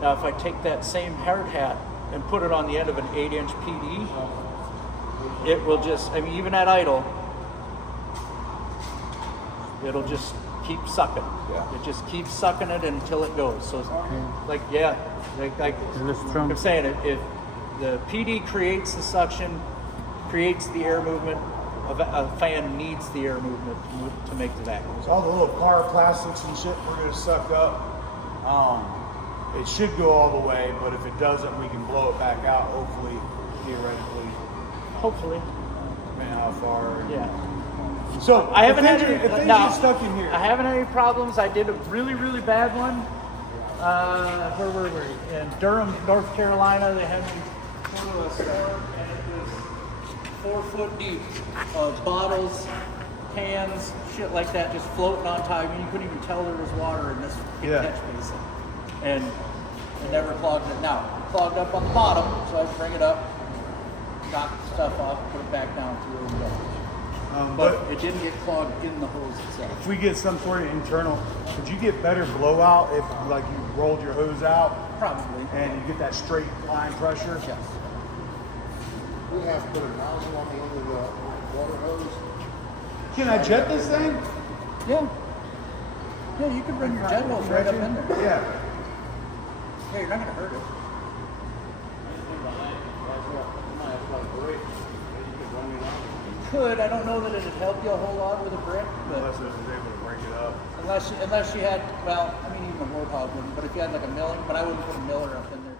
Now if I take that same hard hat and put it on the end of an 8-inch PD, it will just, even at idle, it'll just keep sucking. Yeah. It just keeps sucking it until it goes. So, like I'm saying, if the PD creates the suction, creates the air movement, a fan needs the air movement to make the vacuum. So all the little car plastics and shit we're gonna suck up. It should go all the way, but if it doesn't, we can blow it back out, hopefully, theoretically, Hopefully. depending how far. Yeah. So I haven't had if things no, get stuck in here. I haven't had any problems. I did a really, really bad one. Where were we? In Durham, North Carolina. They had me go to a store and it was 4 foot deep of bottles, cans, shit like that, just floating on top. I mean, you couldn't even tell there was water in this Yeah. catch basin. And it never clogged it. Now, it clogged up on the bottom, so I bring it up, knock the stuff off, put it back down through and go. But it didn't get clogged in the hose itself. If we get some sort of internal, could you get better blowout if like you rolled your hose out Probably. and you get that straight line pressure? Yes. We have to put a nozzle on the end of the water hose. Can I jet this thing? Yeah. Yeah, you could run your jet hose right up in there. Yeah. Yeah, you're not gonna hurt it. You could. I don't know that it'd help you a whole lot with a brick, but Unless it was able to break it up. unless you had, well, I mean, even a warthog wouldn't. But if you had like a milling, but I wouldn't put a miller up in there.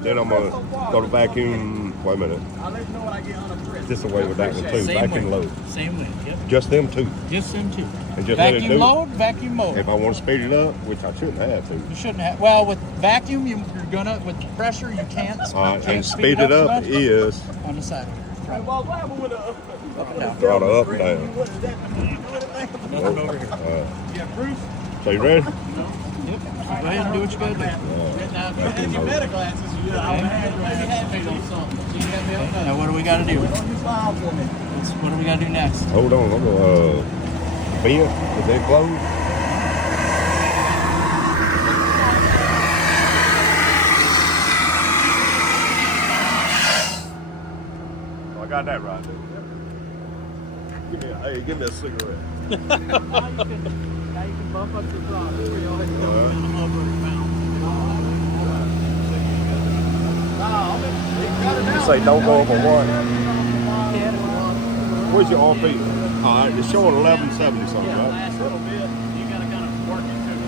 Then I'm gonna go to vacuum. Wait a minute. I'll let you know when I get on a press. This away with that one too. Vacuum load. Same way. Yep. Just them two. Just them two. And just let it Vacuum do. load, vacuum mode. If I want to speed it up, which I shouldn't have to. You shouldn't have. Well, with vacuum, you're gonna. With pressure, you can't. And speed it up much. is On the side. Right. Well, what happened with the Up and down. throttle up and down. what is that? Nothing over here. Yeah, Bruce. So you ready? Yep. Go ahead and do what you gotta do. Your better glasses. Now what do we gotta do? You smile for me. What do we gotta do next? Hold on. I'm gonna bend. Is it closed? Oh, I got that right. Give me a cigarette. Now you can bump up your throttle. You always go All right. kind of over and You say don't go over one. bounce. Where's your RP? All right, it's showing 1170 something, Yeah, right? last little bit. You gotta kind of work it through.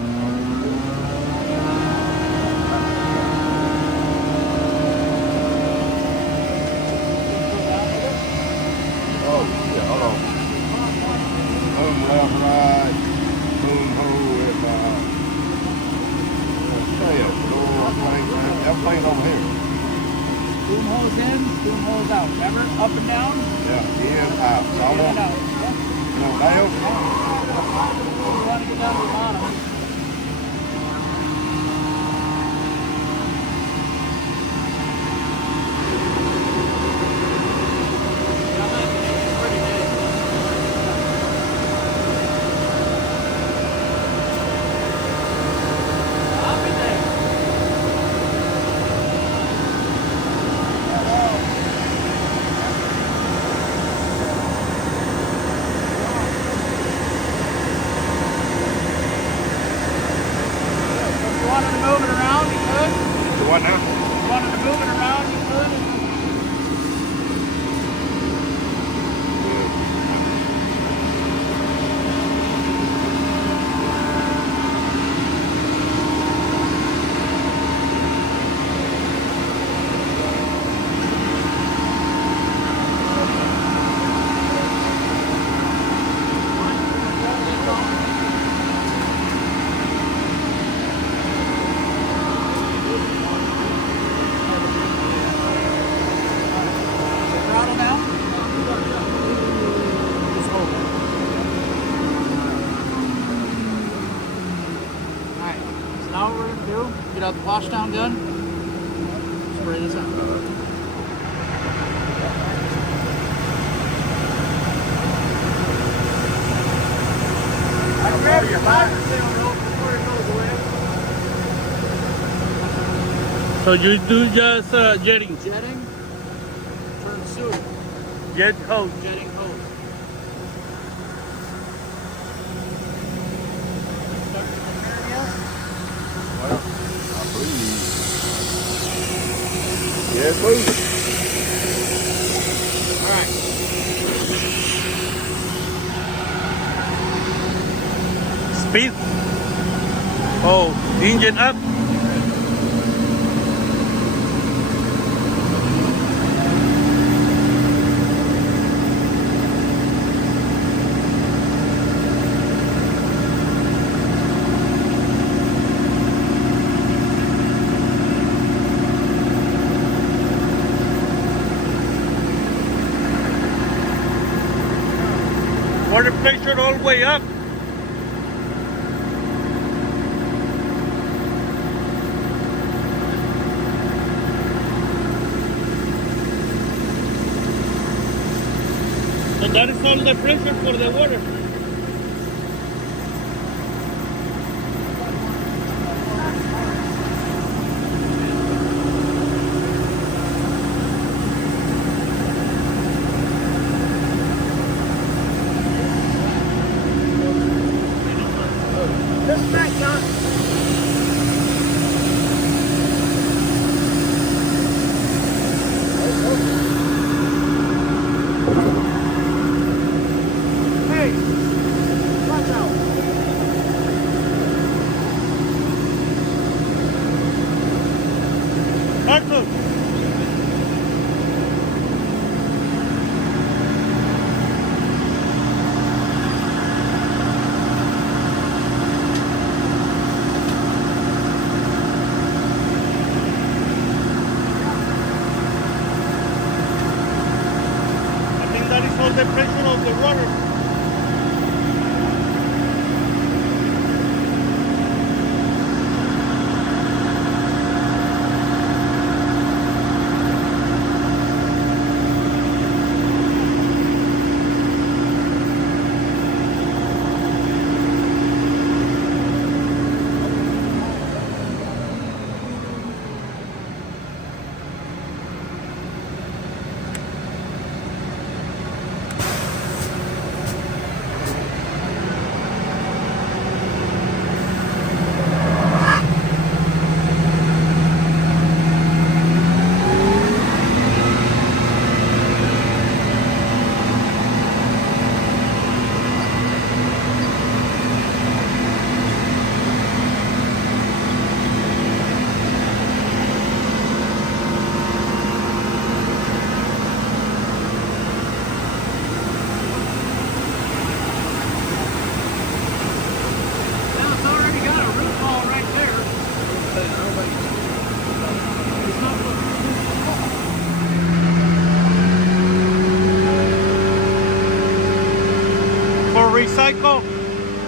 Oh, yeah, hold on. Boom, left, right. Boom, hold, and everything's over here. Boom hose in, boom hose out. Remember? Up and down, Yeah, in, out. So I in and want, out. Yep. down. You want to get down to the bottom. Wanted to move it around, you could. The what now? Wanted to move it around, you could. Throttle now. Just hold it. Alright, so now what we're going to do, get out the wash down gun, spray this out. Grab your fire sale real before it goes away. So you do just jetting, Jetting, turn sewer, jet hose. jetting hose. Yeah, it's moving. All right. Speed. Oh, engine up. Water pressure all the way up. So that is all the pressure for the water. This back, John. Hey, watch out. Marcos. I think that is all the pressure of the water. Now it's already got a root ball right there. For recycle,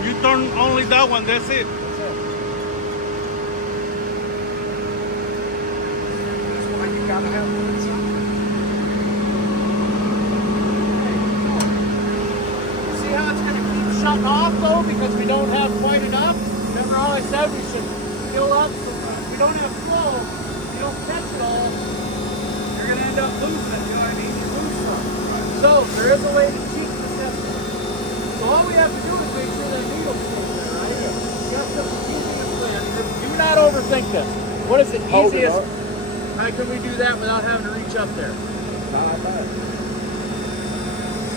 you turn only that one, that's it. That's why you gotta have one. See how it's going to keep shutting off though because we don't have quite enough? Remember how I said we should fill up so if we don't have flow, you don't catch it all, you're going to end up losing it, you know what I mean? You lose some. So there is a way to cheat the system. So all we have to do is make sure that needle's still there, right? Just the easiest way. Do not overthink this. What is the Hold it easiest? up. How can we do that without having to reach up there? Not bad.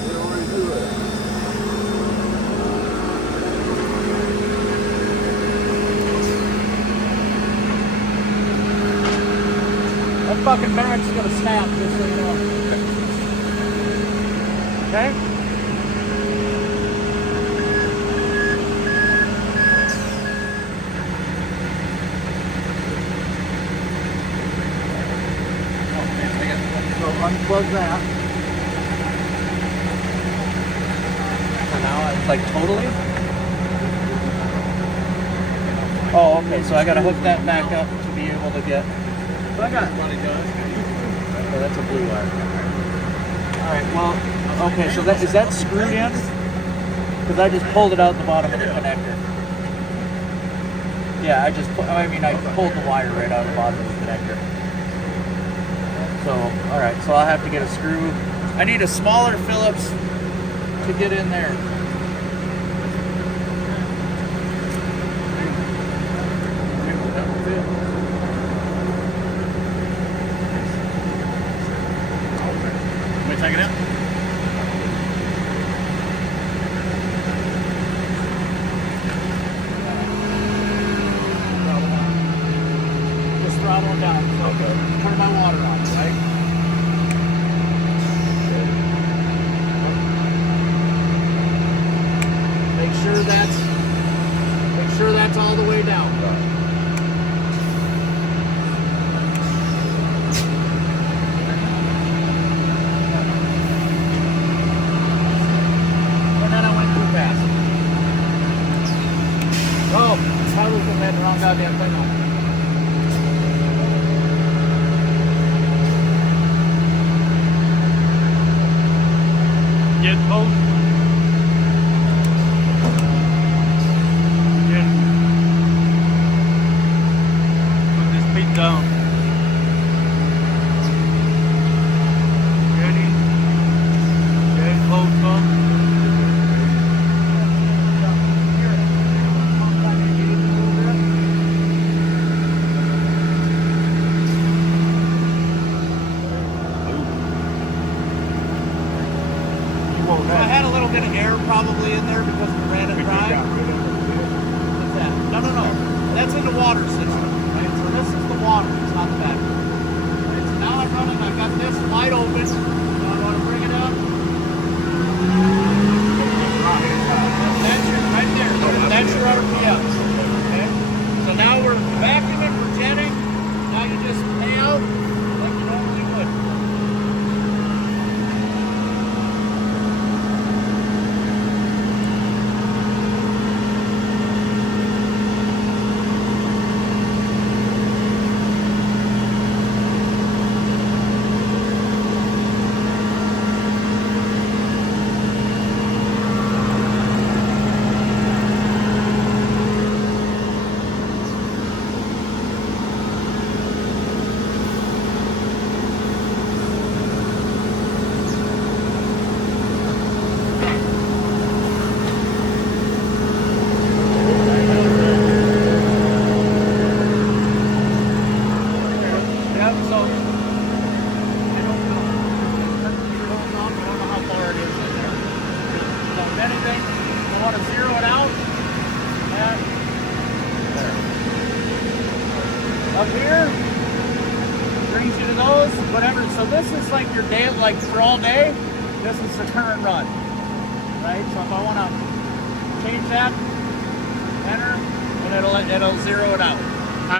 We already do it. That fucking bearing's gonna snap, just so you know. Okay? So unplug that. And now it's like totally? Oh, okay, so I gotta hook that back up to be able to get. So I got. Oh, that's a blue wire. Alright, well, okay, so that is that screwed in? Because I just pulled it out the bottom of the connector. Yeah, I pulled the wire right out of the bottom of the connector. So, alright, so I'll have to get a screw. I need a smaller Phillips to get in there. throttling down. So turn my water on, right? Make sure that's all the way down. And then I went too fast. Oh, I was the man wrong goddamn thing on. Get close. Get. Put the speed down. Ready? Get close up. I had a little bit of air probably in there because we ran it dry. What's that? No. That's in the water system, right? So this is the water, it's not the battery. Right, so now I'm running, I've got this wide open. So I want to bring it up. That's your, right there. That's your RPM. Okay? So now we're vacuuming, we're jetting. Now you just pay out like you normally would. Yep, so I don't know. I don't know how far it is in there. So if anything, I want to zero it out. And there. Up here, brings you to those, whatever. So this is like your day, like for all day, this is the current run. Right? So if I want to change that, enter, and it'll zero it out.